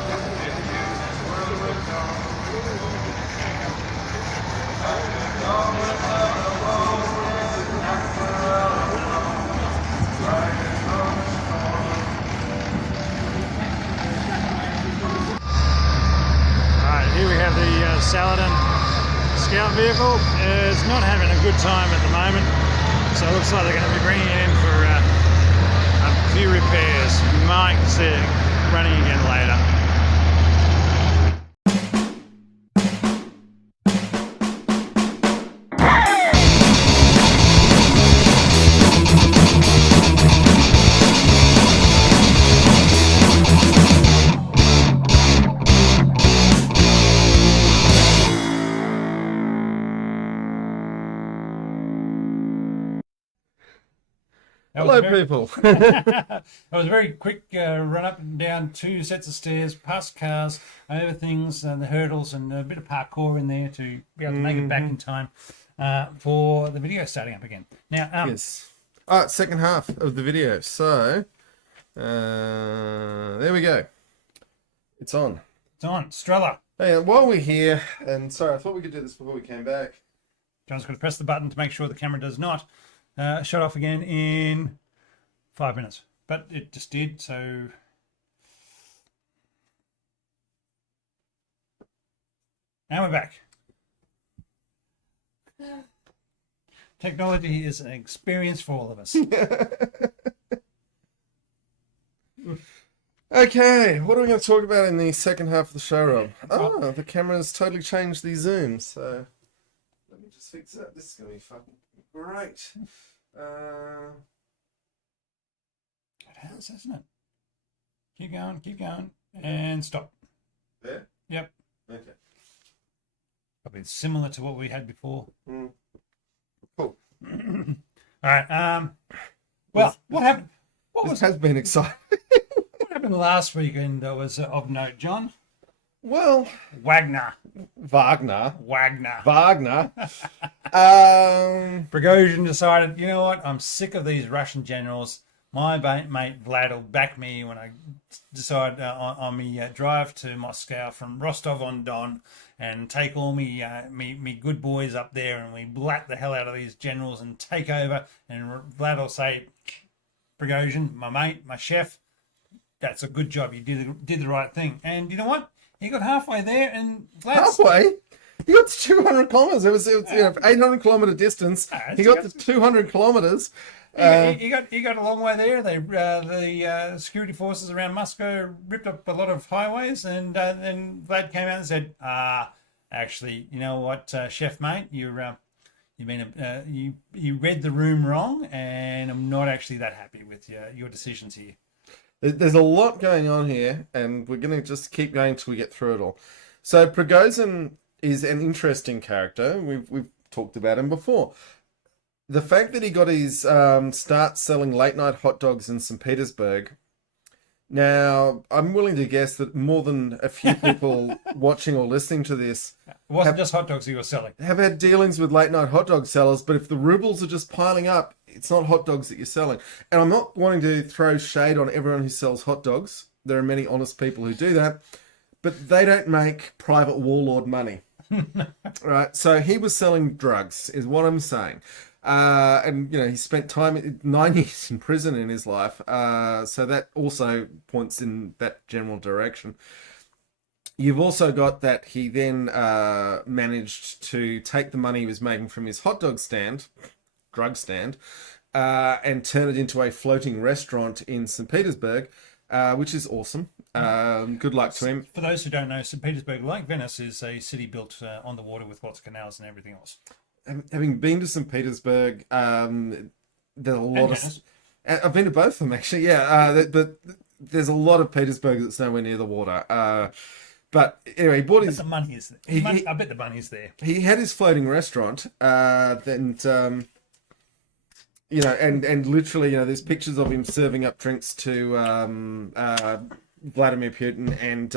Alright, here we have the Saladin scout vehicle. It's not having a good time at the moment, so it looks like they're going to be bringing it in for a few repairs. We might see it running again later. Hello, people. That was a very quick run up and down 2 sets of stairs, past cars, over things, and the hurdles, and a bit of parkour in there to be able to make it back in time for the video starting up again. Now, yes. All right, second half of the video. So, there we go. It's on. It's on. Strella. Hey, while we're here, and sorry, I thought we could do this before we came back. John's going to press the button to make sure the camera does not shut off again in 5 minutes, but it just did, so and we're back. Technology is an experience for all of us. Okay, what are we going to talk about in the second half of the show, Rob? Oh, the camera's totally changed the zoom, so let me just fix that. This is going to be fucking great. It has, hasn't it? Keep going, and stop. There? Yep. Okay. Probably similar to what we had before. Mm. Cool. All right. Well, what happened? This has been exciting. What happened last weekend that was of note, John? Well, Wagner. Prigozhin decided, you know what? I'm sick of these Russian generals. My mate Vlad will back me when I decide on me drive to Moscow from Rostov-on-Don and take all me good boys up there, and we blat the hell out of these generals and take over. And Vlad will say, Prigozhin, my mate, my chef, that's a good job. You did the right thing. And you know what? He got halfway there, and Vlad's... Halfway? He got to 200 kilometers. It was 800 kilometer distance. He got to 200 kilometers. He got a long way there. The security forces around Moscow ripped up a lot of highways, and then Vlad came out and said, actually, you know what, chef mate, you read the room wrong, and I'm not actually that happy with your decisions here. There's a lot going on here, and we're going to just keep going until we get through it all. So Prigozhin is an interesting character. We've talked about him before. The fact that he got his start selling late night hot dogs in St. Petersburg. Now, I'm willing to guess that more than a few people watching or listening to this It wasn't just hot dogs he was selling. have had dealings with late night hot dog sellers, but if the rubles are just piling up, it's not hot dogs that you're selling. And I'm not wanting to throw shade on everyone who sells hot dogs. There are many honest people who do that, but they don't make private warlord money. Right? So he was selling drugs, is what I'm saying. And, you know, he spent 9 years in prison in his life. So that also points in that general direction. You've also got that he then managed to take the money he was making from his hot dog stand, drug stand, and turn it into a floating restaurant in St. Petersburg. which is awesome. Good luck to him. For those who don't know, St. Petersburg, like Venice, is a city built on the water with lots of canals and everything else. Having been to St. Petersburg, there's a lot of... I've been to both of them, actually, yeah. But there's a lot of Petersburg that's nowhere near the water. But anyway, he bought his... But the money is there. I bet the money's there. He had his floating restaurant, and literally, there's pictures of him serving up drinks to Vladimir Putin and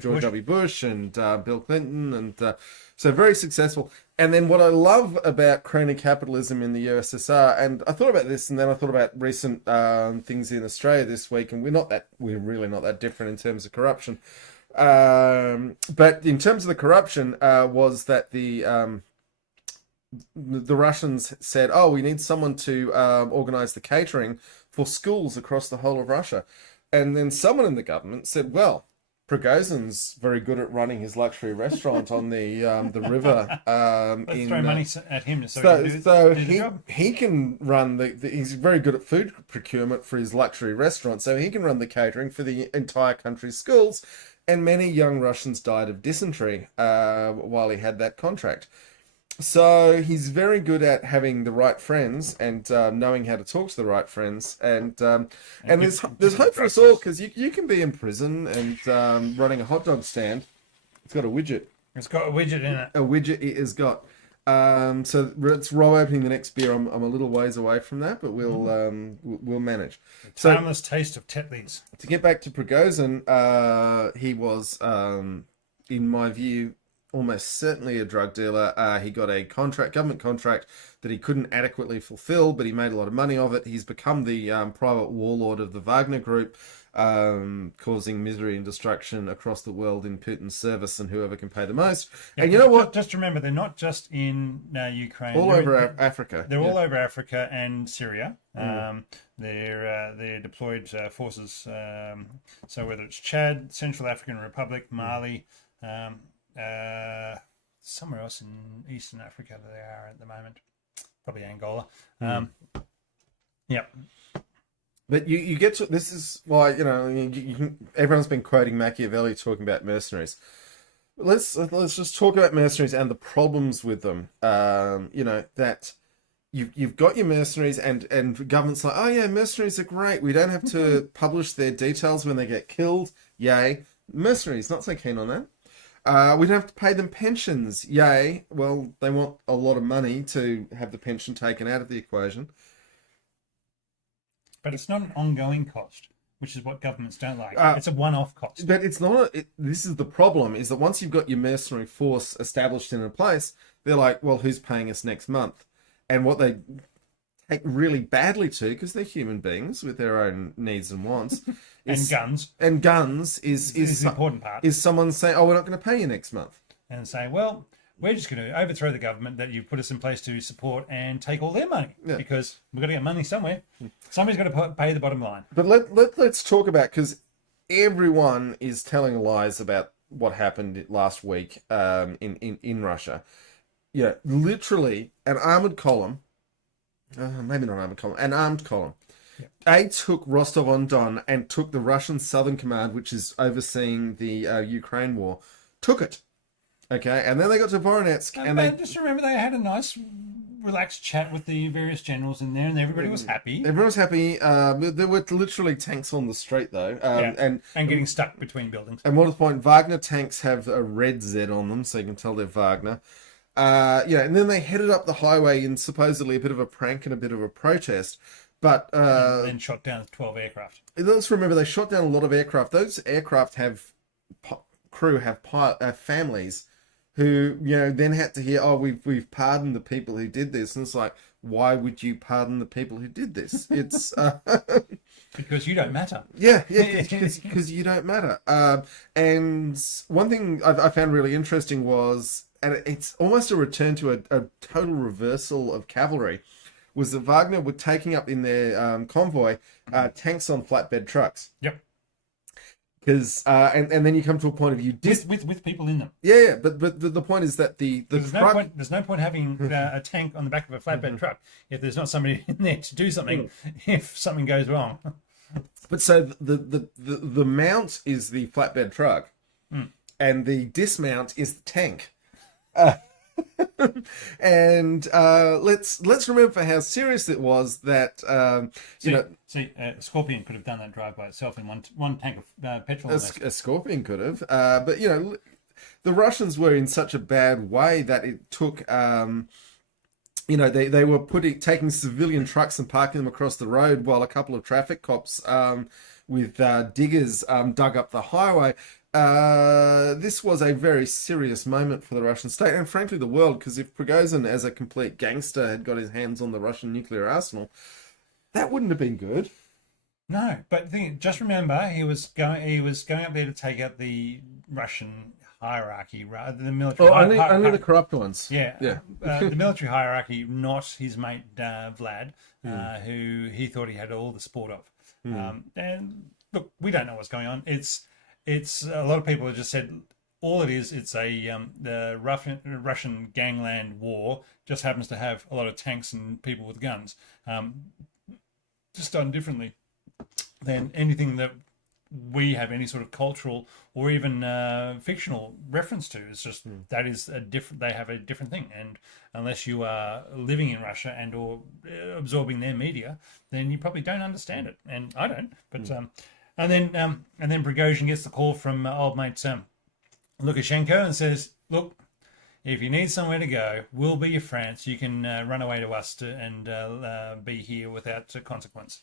George W. Bush and Bill Clinton, and so very successful. And then what I love about crony capitalism in the USSR, and I thought about this, and then I thought about recent things in Australia this week, and we're really not that different in terms of corruption. But in terms of the corruption, was that the Russians said, "Oh, we need someone to organize the catering for schools across the whole of Russia," and then someone in the government said, "Well, Prigozhin's very good at running his luxury restaurant on the river." Let's throw money at him so he can run he's very good at food procurement for his luxury restaurant, so he can run the catering for the entire country's schools. And many young Russians died of dysentery while he had that contract. So he's very good at having the right friends and knowing how to talk to the right friends. And there's hope for us all, because you can be in prison and running a hot dog stand. It's got a widget. It's got a widget in it. A widget it has got. So it's Rob opening the next beer. I'm a little ways away from that, but we'll manage. The timeless taste of Tetley's. To get back to Prigozhin, he was, in my view, almost certainly a drug dealer. He got a government contract that he couldn't adequately fulfill, but he made a lot of money of it. He's become the private warlord of the Wagner Group, causing misery and destruction across the world in Putin's service and whoever can pay the most. Yeah, and you know what? Just remember, they're not just in Ukraine. All over Africa. They're all over Africa and Syria. They're deployed forces. So whether it's Chad, Central African Republic, Mali, somewhere else in Eastern Africa they are at the moment, probably Angola. Yeah. But you get to, this is why, everyone's been quoting Machiavelli talking about mercenaries. Let's just talk about mercenaries and the problems with them. That you've got your mercenaries and government's like, oh yeah, mercenaries are great. We don't have to publish their details when they get killed. Yay. Mercenaries, not so keen on that. We don't have to pay them pensions. Yay. Well, they want a lot of money to have the pension taken out of the equation. But it's not an ongoing cost, which is what governments don't like. It's a one-off cost. But it's not. This is the problem, is that once you've got your mercenary force established in a place, they're like, well, who's paying us next month? And what they take really badly to, because they're human beings with their own needs and wants, and guns. And guns is the important part. Is someone saying, oh, we're not going to pay you next month. And say, well, we're just going to overthrow the government that you've put us in place to support and take all their money, because we've got to get money somewhere. Somebody's got to pay the bottom line. But let's talk about, because everyone is telling lies about what happened last week in Russia. Literally an armored column, maybe not armored column, an armed column. They took Rostov-on-Don and took the Russian Southern Command, which is overseeing the Ukraine war, took it. Okay, and then they got to Voronezh, and they just remember they had a nice, relaxed chat with the various generals in there, and everybody was happy. Everyone was happy. There were literally tanks on the street, though, and getting stuck between buildings. And what is the point? Wagner tanks have a red Z on them, so you can tell they're Wagner. And then they headed up the highway in supposedly a bit of a prank and a bit of a protest, but and then shot down 12 aircraft. Let's remember they shot down a lot of aircraft. Those aircraft have crew, have families, who then had to hear, oh, we've pardoned the people who did this, and it's like, why would you pardon the people who did this? It's because you don't matter. Yeah, because you don't matter. And one thing I found really interesting was, and it's almost a return to a total reversal of cavalry, was that Wagner were taking up in their convoy tanks on flatbed trucks. Yep. Because and then you come to a point of with people in them. Yeah, but the point is that there's no point having a tank on the back of a flatbed truck if there's not somebody in there to do something if something goes wrong. But so the mount is the flatbed truck, and the dismount is the tank. And let's remember how serious it was that Scorpion could have done that drive by itself in one tank of petrol. A Scorpion could have, but the Russians were in such a bad way that it took. They were taking civilian trucks and parking them across the road while a couple of traffic cops with diggers dug up the highway. This was a very serious moment for the Russian state and frankly the world, because if Prigozhin as a complete gangster had got his hands on the Russian nuclear arsenal, that wouldn't have been good. No, but just remember, he was going up there to take out the Russian hierarchy, rather than the military. Only the corrupt ones. Yeah. The military hierarchy, not his mate Vlad, who he thought he had all the support of. And look, we don't know what's going on. It's a lot of people have just said all it is. It's the Russian gangland war. Just happens to have a lot of tanks and people with guns. Just done differently than anything that we have any sort of cultural or even fictional reference to. It's just that is a different. They have a different thing, and unless you are living in Russia and or absorbing their media, then you probably don't understand it. And I don't. But and then Prigozhin gets the call from old mate Lukashenko and says, "Look, if you need somewhere to go, we'll be your France. You can run away to us and be here without consequence."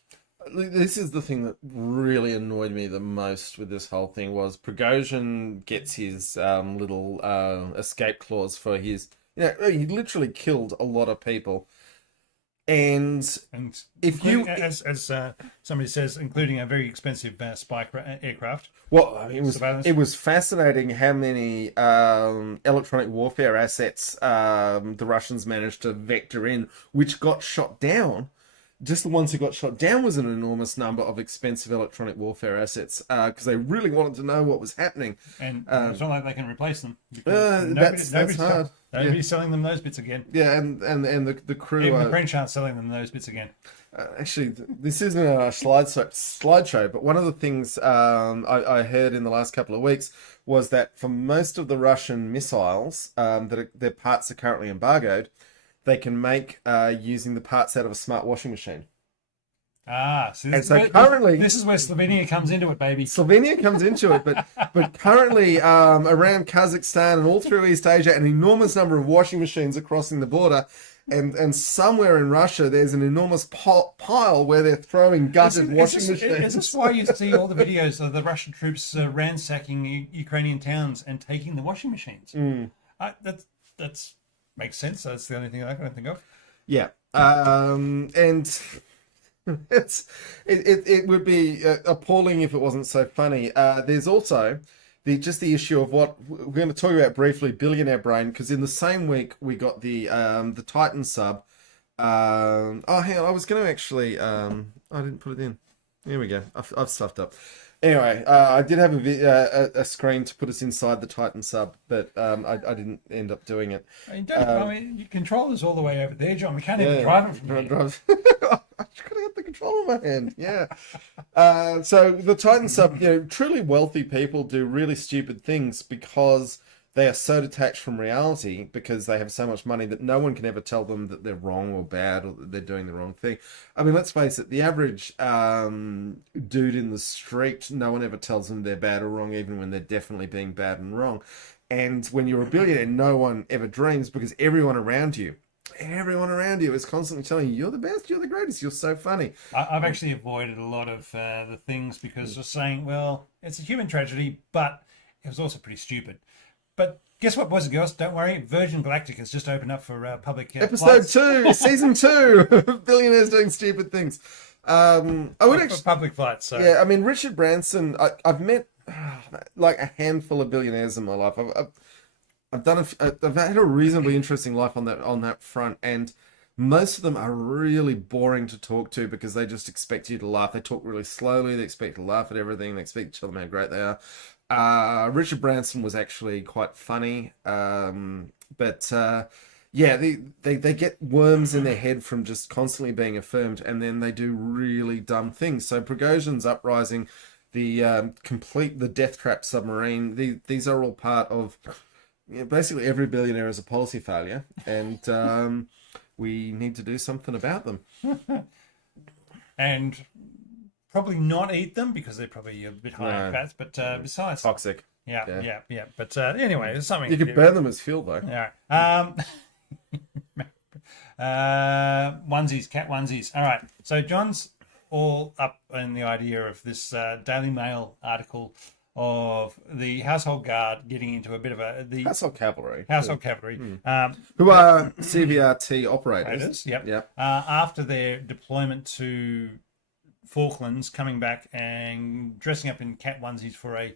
This is the thing that really annoyed me the most with this whole thing was Prigozhin gets his little escape clause for his... he literally killed a lot of people. And if you... As somebody says, including a very expensive spy aircraft. Well, I mean, it was fascinating how many electronic warfare assets the Russians managed to vector in, which got shot down. Just the ones who got shot down was an enormous number of expensive electronic warfare assets because they really wanted to know what was happening. And it's not like they can replace them. That's hard. Nobody's selling them those bits again. Yeah, and the crew... Even the French aren't selling them those bits again. Actually, this isn't a slideshow, but one of the things I heard in the last couple of weeks was that for most of the Russian missiles, their parts are currently embargoed, they can make using the parts out of a smart washing machine. So this is where Slovenia comes into it, baby. Slovenia comes into it, but currently around Kazakhstan and all through East Asia, an enormous number of washing machines are crossing the border, and somewhere in Russia there's an enormous pile where they're throwing gutted washing machines. Is this why you see all the videos of the Russian troops ransacking Ukrainian towns and taking the washing machines? That's makes sense. That's the only thing I can think of. Yeah, and it would be appalling if it wasn't so funny. There's also the issue of what we're going to talk about briefly, billionaire brain, because in the same week we got the Titan sub. Hang on, I was going to actually I didn't put it in. Here we go. I've stuffed up. Anyway, I did have a screen to put us inside the Titan sub, but I didn't end up doing it. Your controller's all the way over there, John. We can't even drive it from here. I just gotta get the controller in my hand. Yeah. So the Titan sub, truly wealthy people do really stupid things because they are so detached from reality because they have so much money that no one can ever tell them that they're wrong or bad or that they're doing the wrong thing. I mean, let's face it, the average dude in the street, no one ever tells them they're bad or wrong, even when they're definitely being bad and wrong. And when you're a billionaire, no one ever dreams because everyone around you is constantly telling you, you're the best, you're the greatest, you're so funny. I've actually avoided a lot of the things because just saying, well, it's a human tragedy, but it was also pretty stupid. But guess what, boys and girls? Don't worry. Virgin Galactic has just opened up for public Episode 2, Season 2, Billionaires Doing Stupid Things. For public flights. So. Yeah, I mean, Richard Branson, I've met like a handful of billionaires in my life. I've had a reasonably interesting life on that front, and most of them are really boring to talk to because they just expect you to laugh. They talk really slowly. They expect to laugh at everything. They expect to tell them how great they are. Richard Branson was actually quite funny, but Yeah, they get worms in their head from just constantly being affirmed, and then they do really dumb things. So Prigozhin's uprising, the Death Trap submarine, these are all part of, basically every billionaire is a policy failure, and we need to do something about them. And probably not eat them because they're probably a bit high in fats, but besides... Toxic. Yeah. But anyway, there's something... You could burn them as fuel, though. Yeah. Onesies, cat onesies. All right. So John's all up in the idea of this Daily Mail article of the household guard getting into a bit of the household cavalry. Who are CVRT operators. Yep. After their deployment to Falklands, coming back and dressing up in cat onesies for a...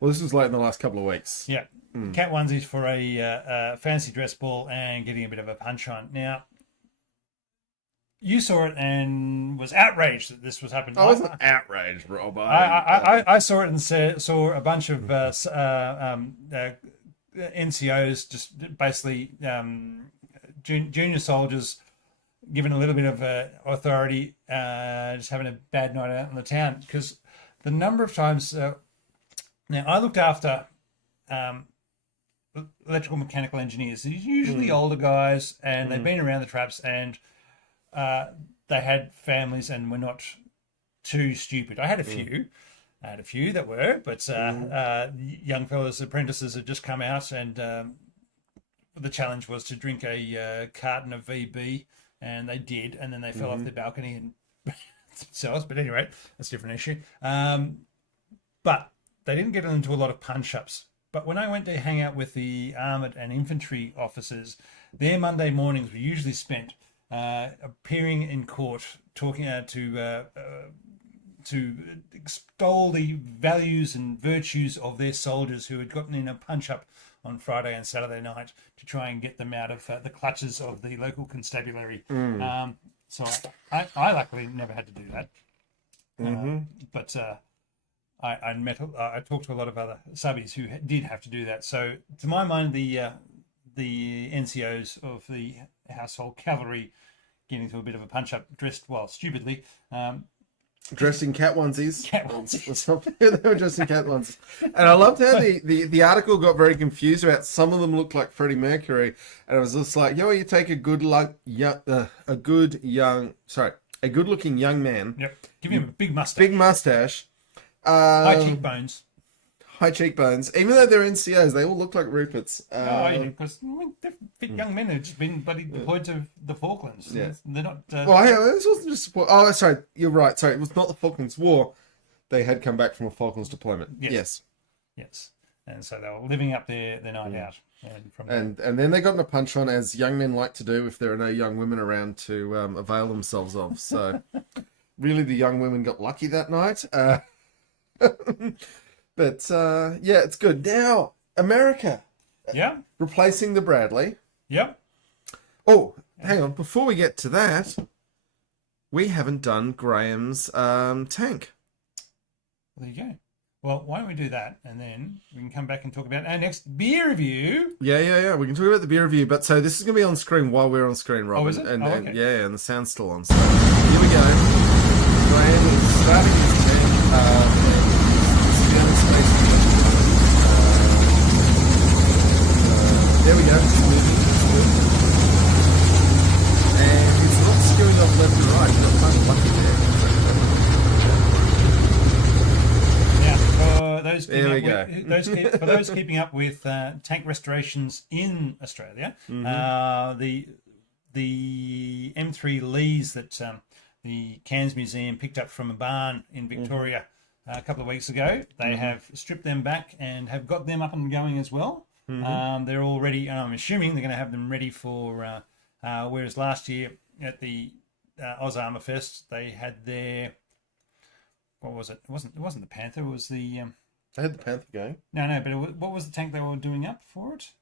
Well, this was late in the last couple of weeks. Yeah. Cat onesies for a fancy dress ball and getting a bit of a punch on. Now, you saw it and was outraged that this was happening. I wasn't outraged, Rob. I saw it and saw a bunch of NCOs, just basically junior soldiers given a little bit of authority, just having a bad night out in the town. Because the number of times... now, I looked after electrical mechanical engineers. These usually older guys, and they've been around the traps, and they had families and were not too stupid. I had a few. That were, but young fellas, apprentices had just come out, and the challenge was to drink a carton of VB, and they did, and then they fell off their balcony and themselves. But anyway, that's a different issue. But they didn't get into a lot of punch-ups. But when I went to hang out with the armoured and infantry officers, their Monday mornings were usually spent appearing in court, talking to extol the values and virtues of their soldiers who had gotten in a punch-up on Friday and Saturday night to try and get them out of the clutches of the local constabulary. So I luckily never had to do that. But I talked to a lot of other subbies who did have to do that. So to my mind, the NCOs of the household cavalry getting to a bit of a punch-up, dressed, well, stupidly. Dressed in cat onesies. Cat onesies. They were dressed in cat onesies. And I loved how the article got very confused about some of them looked like Freddie Mercury. And it was just like, yo, you take a good-looking young man. Yep. Give him a big mustache. Big mustache. High cheekbones. High cheekbones. Even though they're NCOs, they all look like Ruperts. Because they're fit young men who've just been deployed to the Falklands. Yeah. They're not... this wasn't just support. Oh, sorry. You're right. Sorry, it was not the Falklands War. They had come back from a Falklands deployment. Yes. And so they were living up their night out. And then they got in a punch on, as young men like to do if there are no young women around to avail themselves of. So really the young women got lucky that night. But yeah, it's good. Now, America. Yeah. Replacing the Bradley. Yep. Oh, hang on. Before we get to that, we haven't done Graham's tank. There you go. Well, why don't we do that, and then we can come back and talk about our next beer review. Yeah. We can talk about the beer review, but so this is going to be on screen while we're on screen, Rob. Oh, is it? And the sound's still on. So here we go. Graham is starting his tank. There we go. It's moving. And it's not skewing off left and right. You've got kind of lucky there. Now, for those keeping up with tank restorations in Australia, the M3 Lees that the Cairns Museum picked up from a barn in Victoria a couple of weeks ago, they have stripped them back and have got them up and going as well. They're all ready, and I'm assuming they're going to have them ready for. Whereas last year at the Oz Armour Fest, they had their. What was it? It wasn't the Panther. It was the. They had the Panther going. No, but what was the tank they were doing up for it?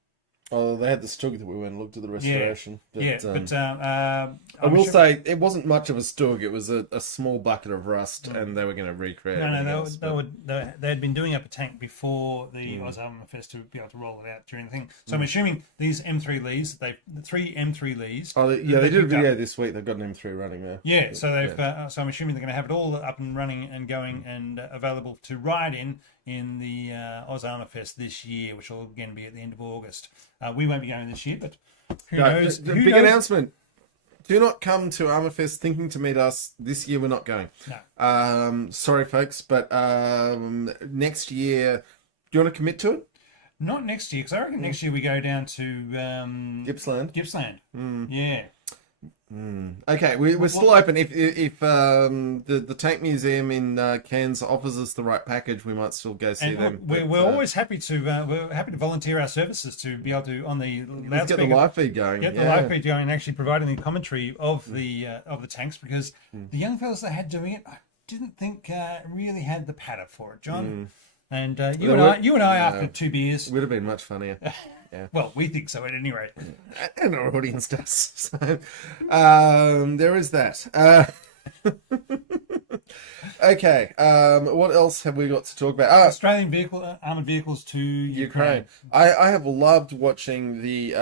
Oh, they had the Stug that we went and looked at the restoration. I will say it wasn't much of a Stug. It was a small bucket of rust, and they were going to recreate. They had been doing up a tank before the Oz Armament Fest to be able to roll it out during the thing. So I'm assuming these M3 Lees, the 3 M3 Lees. Oh, yeah, they did a video this week. They've got an M3 running there. Yeah, so they've. So I'm assuming they're going to have it all up and running and going and available to ride in the Oz Armor Fest this year, which will again be at the end of August. We won't be going this year, but who knows? The big announcement. Do not come to Armor Fest thinking to meet us. This year we're not going. No. Sorry, folks, but next year, do you want to commit to it? Not next year, because I reckon next year we go down to Gippsland. Gippsland. Yeah. Okay, we're still open. If the Tank Museum in Cairns offers us the right package, we might still go see them. We're always happy to volunteer our services to be able to on the loudspeaker, get the live feed going. Get the live feed going, and actually providing the commentary of the tanks, because the young fellas that had doing it, I didn't think really had the patter for it, John. And you and I after 2 beers would have been much funnier. Yeah. Well, we think so at any rate. And our audience does. So, there is that. Okay. What else have we got to talk about? Australian armoured vehicles to Ukraine. I have loved watching the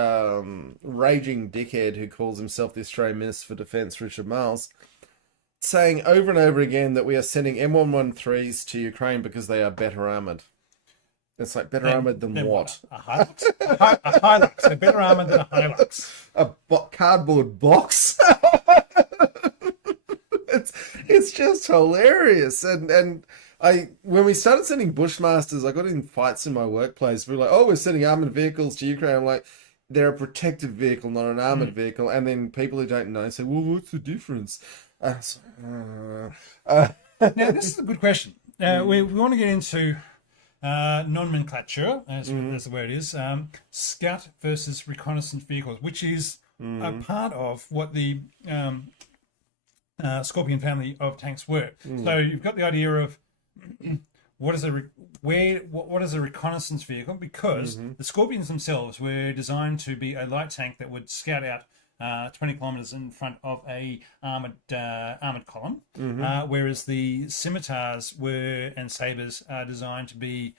raging dickhead who calls himself the Australian Minister for Defence, Richard Marles, saying over and over again that we are sending M113s to Ukraine because they are better armoured. It's like better armoured than what? A Hilux. A Hilux. They're better armoured than a Hilux. A cardboard box? It's just hilarious. And when we started sending Bushmasters, I got in fights in my workplace. We were like, oh, we're sending armoured vehicles to Ukraine. I'm like, they're a protected vehicle, not an armoured vehicle. And then people who don't know say, well, what's the difference? Now, this is a good question. We want to get into nomenclature, as the word is, scout versus reconnaissance vehicles, which is a part of what the Scorpion family of tanks were. So you've got the idea of what is a reconnaissance vehicle, because the Scorpions themselves were designed to be a light tank that would scout out 20 kilometers in front of a armored column, whereas the scimitars and sabers are designed to be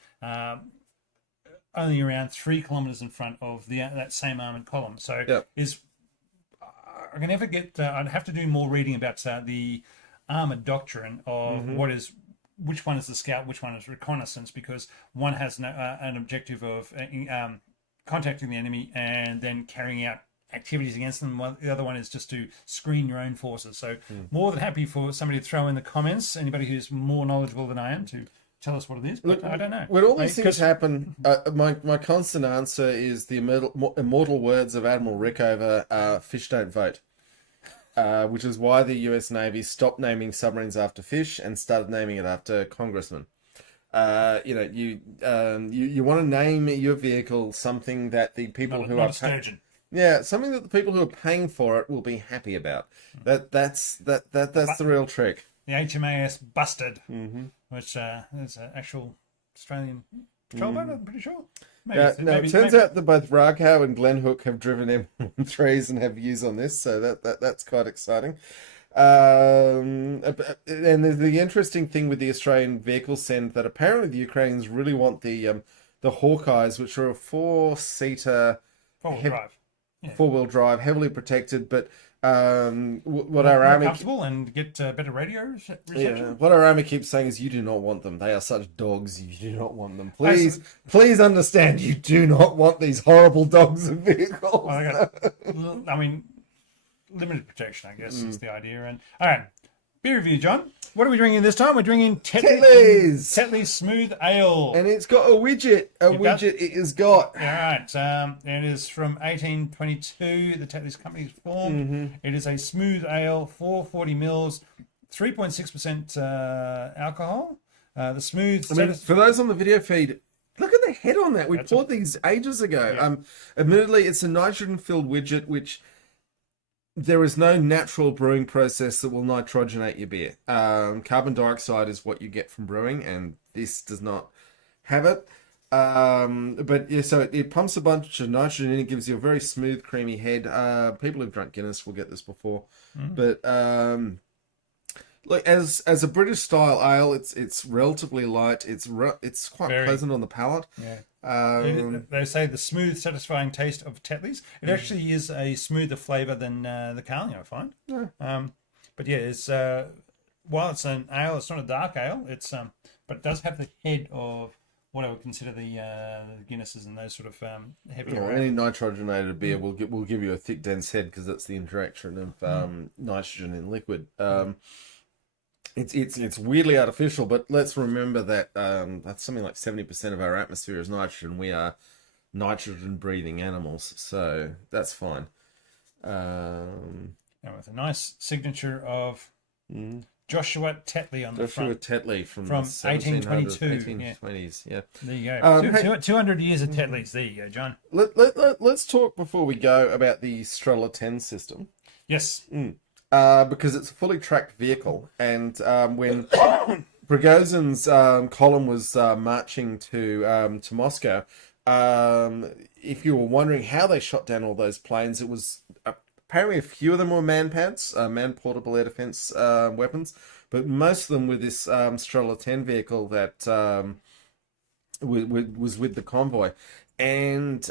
only around 3 kilometers in front of that same armored column. So I can never get. I'd have to do more reading about the armored doctrine of which one is the scout, which one is reconnaissance, because one has an objective of contacting the enemy and then carrying out activities against them. The other one is just to screen your own forces. So more than happy for somebody to throw in the comments, anybody who's more knowledgeable than I am, to tell us what it is. But I don't know. When all these things happen, my constant answer is the immortal words of Admiral Rickover, fish don't vote. Which is why the US Navy stopped naming submarines after fish and started naming it after congressmen. You want to name your vehicle something that the people who are sturgeon. Yeah, something that the people who are paying for it will be happy about. That's the real trick. The HMAS Busted, which is an actual Australian patrol boat, I'm pretty sure. It turns out that both Raghow and Glenhook have driven M13s and have views on this, so that's quite exciting. And the interesting thing with the Australian vehicle send that apparently the Ukrainians really want the Hawkeyes, which are a 4-seater four-wheel drive, heavily protected, but what our army comfortable and get better radio reception. What our army keeps saying is, you do not want them. They are such dogs. You do not want them. Please understand. You do not want these horrible dogs and vehicles. Well, limited protection, I guess, is the idea. And all right, beer review, John. What are we drinking this time? We're drinking Tetley's Smooth Ale. And it's got a widget. It has got. All right. It is from 1822. The Tetley's company is formed. It is a smooth ale, 440 mils, 3.6% alcohol. The smooth. For those on the video feed, look at the head on that. We poured these ages ago. Yeah. Admittedly, it's a nitrogen-filled widget, which there is no natural brewing process that will nitrogenate your beer. Carbon dioxide is what you get from brewing, and this does not have it. But yeah, so it pumps a bunch of nitrogen in. It gives you a very smooth, creamy head. People who've drunk Guinness will get this before, but look, as a British style ale, it's relatively light. It's quite pleasant on the palate. Yeah. They say the smooth, satisfying taste of Tetley's. It actually is a smoother flavour than the Carling, I find. Yeah. But yeah, it's while it's an ale, it's not a dark ale. It's but it does have the head of what I would consider the Guinnesses and those sort of heavier. Any nitrogenated beer will give you a thick, dense head because that's the interaction of nitrogen in liquid. It's weirdly artificial, but let's remember that that's something like 70% of our atmosphere is nitrogen. We are nitrogen breathing animals, so that's fine. And with a nice signature of Joshua Tetley on the front. Joshua Tetley from 1822. 1820s, yeah. There you go. 200 years of Tetleys. There you go, John. Let's talk before we go about the Strela 10 system. Yes. Because it's a fully tracked vehicle, and when Prigozhin's column was marching to Moscow, if you were wondering how they shot down all those planes, it was apparently a few of them were man-pads, man-portable air defense weapons, but most of them were this Strela 10 vehicle that was with the convoy, and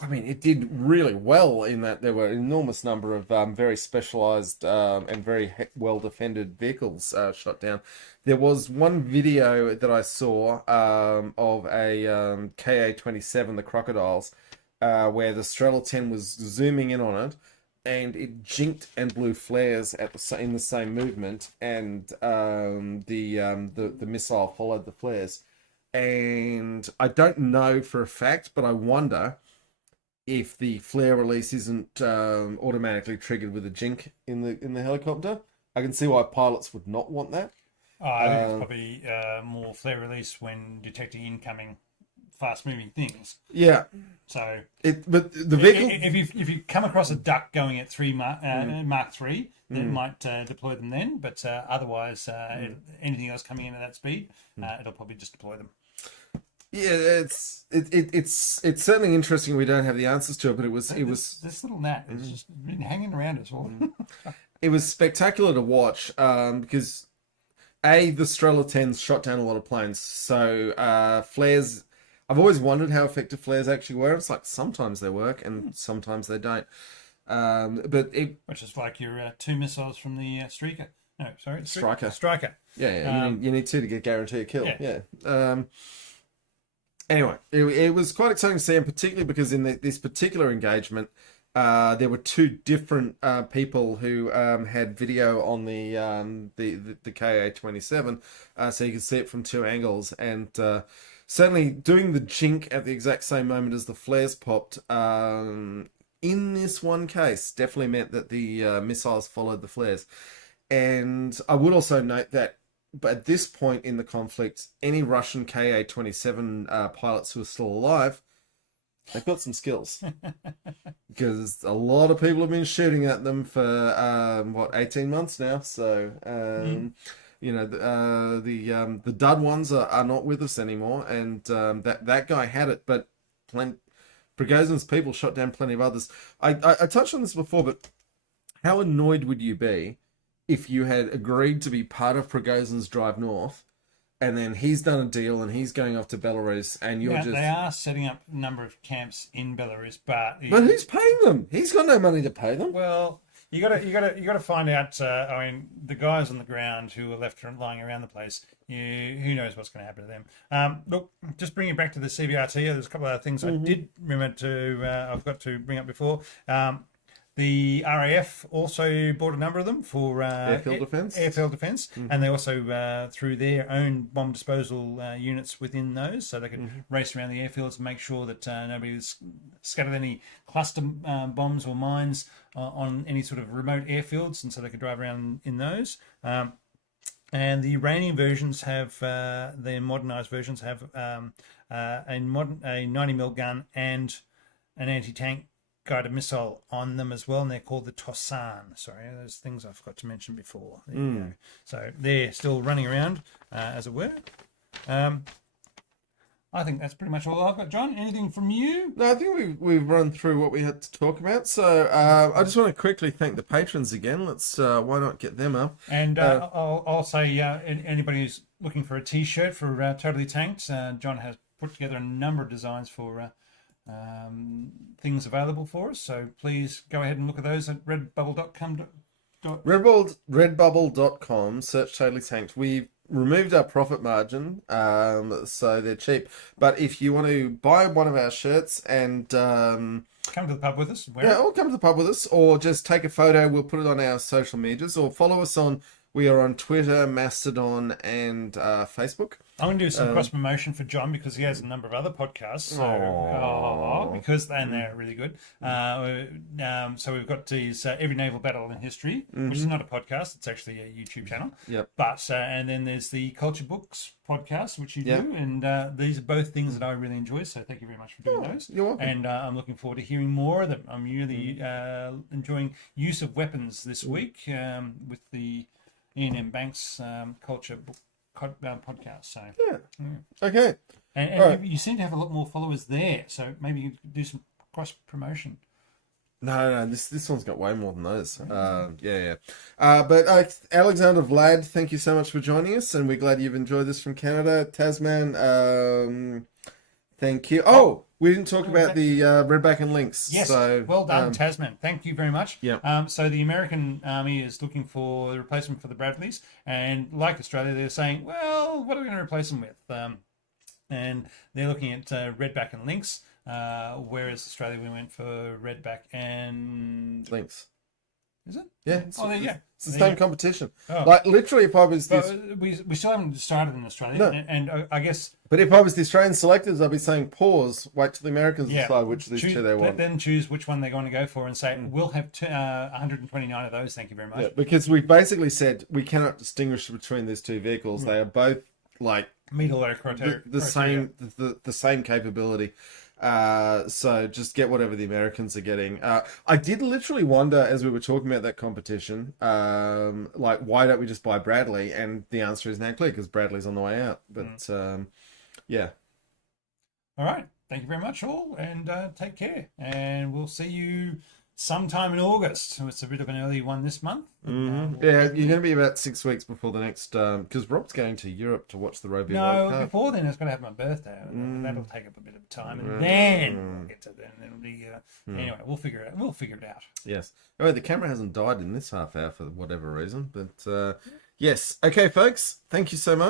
I mean, it did really well in that there were an enormous number of very specialized and very well-defended vehicles shot down. There was one video that I saw of a KA-27, the Crocodiles, where the Strela 10 was zooming in on it, and it jinked and blew flares in the same movement, and the missile followed the flares. And I don't know for a fact, but I wonder if the flare release isn't automatically triggered with a jink in the helicopter. I can see why pilots would not want that. I think it's probably more flare release when detecting incoming fast-moving things. Yeah. So, but the vehicle, if you come across a duck going at Mach 3, then it might deploy them then. But otherwise, anything else coming in at that speed, it'll probably just deploy them. Yeah, it's certainly interesting. We don't have the answers to it, but it was this little gnat has just been hanging around us all. It was spectacular to watch because the Strela 10s shot down a lot of planes. So flares, I've always wondered how effective flares actually were. It's like sometimes they work and sometimes they don't. Which is like your two missiles from the Streaker. No, sorry, Striker. Striker. Yeah, you need two to guarantee a kill. Yeah. Anyway, it was quite exciting to see, and particularly because in this particular engagement, there were two different people who had video on the KA-27, so you could see it from two angles, and certainly doing the jink at the exact same moment as the flares popped. In this one case, definitely meant that the missiles followed the flares, and I would also note that. But at this point in the conflict, any Russian KA-27 pilots who are still alive, they've got some skills. Because a lot of people have been shooting at them for, 18 months now. So, the dud ones are not with us anymore. And that guy had it, but Prigozhin's people shot down plenty of others. I touched on this before, but how annoyed would you be if you had agreed to be part of Prigozhin's drive north, and then he's done a deal and he's going off to Belarus, and you're They are setting up a number of camps in Belarus, but who's paying them? He's got no money to pay them. Well, you got to find out. The guys on the ground who are left lying around the place, who knows what's going to happen to them. Look, just bringing it back to the CVRT, there's a couple of other things I did remember I've got to bring up before. The RAF also bought a number of them for airfield defence, and they also threw their own bomb disposal units within those, so they could race around the airfields and make sure that nobody's scattered any cluster bombs or mines on any sort of remote airfields, and so they could drive around in those. And the Iranian versions have, their modernised versions have a 90mm gun and an anti-tank guided missile on them as well, and they're called the Tosan. Sorry, those things I forgot to mention before. There you go. So they're still running around, as it were. I think that's pretty much all I've got. John, anything from you? No, I think we've run through what we had to talk about. So I just want to quickly thank the patrons again. Let's why not get them up? And I'll say anybody who's looking for a T-shirt for Totally Tanked, John has put together a number of designs for things available for us. So please go ahead and look at those at redbubble.com. Redbubble.com, search Totally Tanked. We've removed our profit margin, so they're cheap. But if you want to buy one of our shirts and come to the pub with us, or come to the pub with us, or just take a photo, we'll put it on our social medias, or follow us on. We are on Twitter, Mastodon, and Facebook. I'm going to do some cross promotion for John because he has a number of other podcasts. So, and they're really good. So we've got these Every Naval Battle in History, which is not a podcast; it's actually a YouTube channel. Yep. But and then there's the Culture Books podcast, which you do, and these are both things that I really enjoy. So thank you very much for doing those. You're welcome. And I'm looking forward to hearing more of them. I'm really enjoying use of weapons this week with the Ian M. Banks Culture Book podcast. So Okay. And you seem to have a lot more followers there, so maybe you could do some cross promotion. No, this one's got way more than those. But Alexander Vlad, thank you so much for joining us, and we're glad you've enjoyed this from Canada. Tasman, thank you. Oh, we didn't talk about the Redback and Links. Yes, so, well done, Tasman. Thank you very much. Yeah. So the American Army is looking for the replacement for the Bradleys, and like Australia, they're saying, well, what are we going to replace them with? And they're looking at Redback and Links, whereas Australia, we went for Redback and Links. Is it? Yeah. There you go. It's the same competition. Oh. Like literally, if I was this, we still haven't started in Australia, No. and I guess. But if I was the Australian selectors, I'd be saying pause, wait till the Americans decide which of these two they want. Let them choose which one they're going to go for, and say we'll have 129 of those. Thank you very much. Yeah, because we basically said we cannot distinguish between these two vehicles. They are both like the same capability. So just get whatever the Americans are getting. I did literally wonder as we were talking about that competition, like why don't we just buy Bradley? And the answer is now clear because Bradley's on the way out. But yeah. All right. Thank you very much, all, and take care. And we'll see you sometime in August. So it's a bit of an early one this month. Yeah, you're going to be about 6 weeks before the next, because Rob's going to Europe to watch the Rugby World Cup. Before then, it's going to have my birthday. That'll take up a bit of time, and then we'll get to then. It'll be anyway. We'll figure it out. We'll figure it out. Yes. Oh, the camera hasn't died in this half hour for whatever reason, but yes. Okay, folks. Thank you so much.